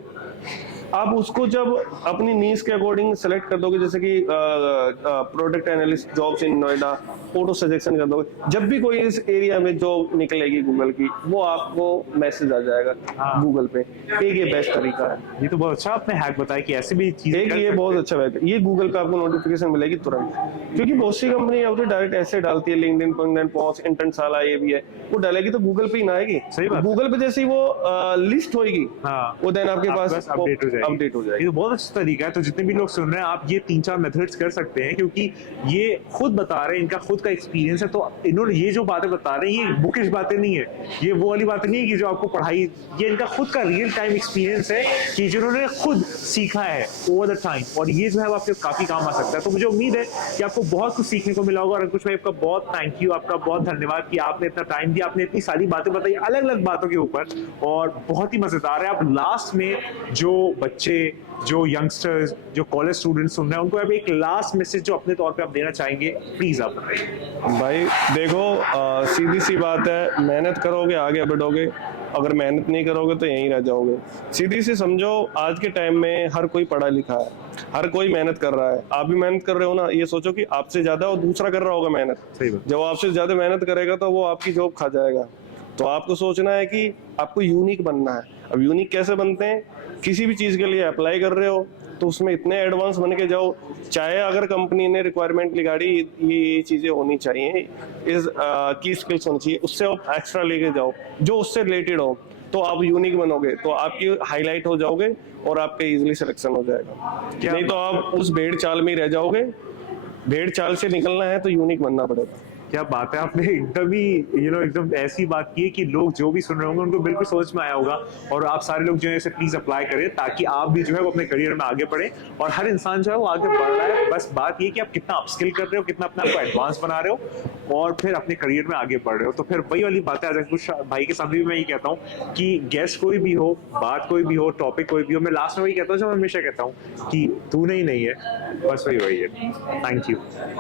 आप उसको जब अपनी नीड्स के अकॉर्डिंग सेलेक्ट कर दोगे, जैसे कि product analyst jobs in Noida, auto suggestion कर दोगे, जब भी कोई इस एरिया में जॉब निकलेगी गूगल की, वो आपको मैसेज आ जाएगा गूगल पे। एक ये बेस्ट तरीका है। ये तो बहुत अच्छा आपने हैक बताया कि ऐसे भी चीजें एक ये बहुत अच्छा है, ये गूगल का आपको नोटिफिकेशन मिलेगी तुरंत, क्योंकि बहुत सी कंपनी अब तो डायरेक्ट ऐसे डालती है, लिंक्डइन पोस्ट, इंटर्न साला ये भी है, वो डालेगी तो गूगल पे ही ना आएगी। सही बात। गूगल पे जैसे ही वो लिस्ट होगी, हाँ, वो देन आपके पास अपडेट हो जाएगी। ये तो बहुत अच्छा तरीका है। तो जितने भी लोग सुन रहे हैं, आप ये 3-4 मेथड्स कर सकते हैं, क्योंकि ये खुद बता रहे हैं, इनका खुद का एक्सपीरियंस है। तो इन्होंने ये जो बातें बता रहे हैं, ये बुकिश बातें नहीं है, ये वो वाली बातें नहीं है कि जो आपको पढ़ाई, ये इनका खुद का रियल टाइम एक्सपीरियंस है कि जिन्होंने खुद सीखा है ओवर द टाइम, और ये जो है वो आपके काफी काम आ सकता है। तो मुझे उम्मीद है कि आपको बहुत कुछ सीखने को मिला होगा। और अंकुश भाई, आपका बहुत थैंक यू, आपका बहुत धन्यवाद कि आपने इतना टाइम दिया, आपने इतनी सारी बातें बताई अलग अलग बातों के ऊपर, और बहुत ही मजेदार है। आप लास्ट में जो बच्चे, जो यंगस्टर्स, जो कॉलेज स्टूडेंट्स सुन रहे हैं, उनको अब एक लास्ट मैसेज जो अपने तौर पे आप देना चाहेंगे, प्लीज आप बताइए। भाई देखो, सीधी सी बात है, मेहनत करोगे आगे बढ़ोगे, अगर मेहनत नहीं करोगे तो यहीं रह जाओगे। सीधी सी समझो, आज के टाइम में हर कोई पढ़ा लिखा है, हर कोई मेहनत कर रहा है। आप भी मेहनत कर रहे हो ना, ये सोचो कि आपसे ज्यादा और दूसरा कर रहा होगा मेहनत। सही बात। जब वो आपसे ज्यादा मेहनत करेगा तो वो आपकी जॉब खा जाएगा। तो आपको सोचना है कि आपको यूनिक बनना है। अब यूनिक कैसे बनते हैं? किसी भी चीज के लिए अप्लाई कर रहे हो तो उसमें इतने एडवांस बन के जाओ, चाहे अगर कंपनी ने रिक्वायरमेंट निकाली ये चीजें होनी चाहिए, इस की स्किल्स होनी चाहिए, उससे आप एक्स्ट्रा लेके जाओ जो उससे रिलेटेड हो, तो आप यूनिक बनोगे, तो आपकी हाईलाइट हो जाओगे और आपके इजीली सिलेक्शन हो जाएगा। नहीं तो आप उस भेड़ चाल में ही रह जाओगे। भेड़ चाल से निकलना है तो यूनिक बनना पड़ेगा। क्या बात है, आपने एकदम ही एकदम ऐसी बात की है कि लोग जो भी सुन रहे होंगे उनको बिल्कुल समझ में आया होगा। और आप सारे लोग जो है इसे प्लीज अप्लाई करें, ताकि आप भी जो है वो अपने करियर में आगे बढ़े। और हर इंसान जो है वो आगे बढ़ रहा है, बस बात ये कि आप कितना अपस्किल कर रहे हो, कितना अपने आप को एडवांस बना रहे हो, और फिर अपने करियर में आगे बढ़ रहे हो। तो फिर वही वाली बातें आज अंकुश भाई के सामने भी मैं ये कहता हूँ कि गेस्ट कोई भी हो, बात कोई भी हो, टॉपिक कोई भी हो, मैं लास्ट में वही कहता हूँ जो मैं हमेशा कहता हूँ कि तू नहीं है, बस वही है। Thank you.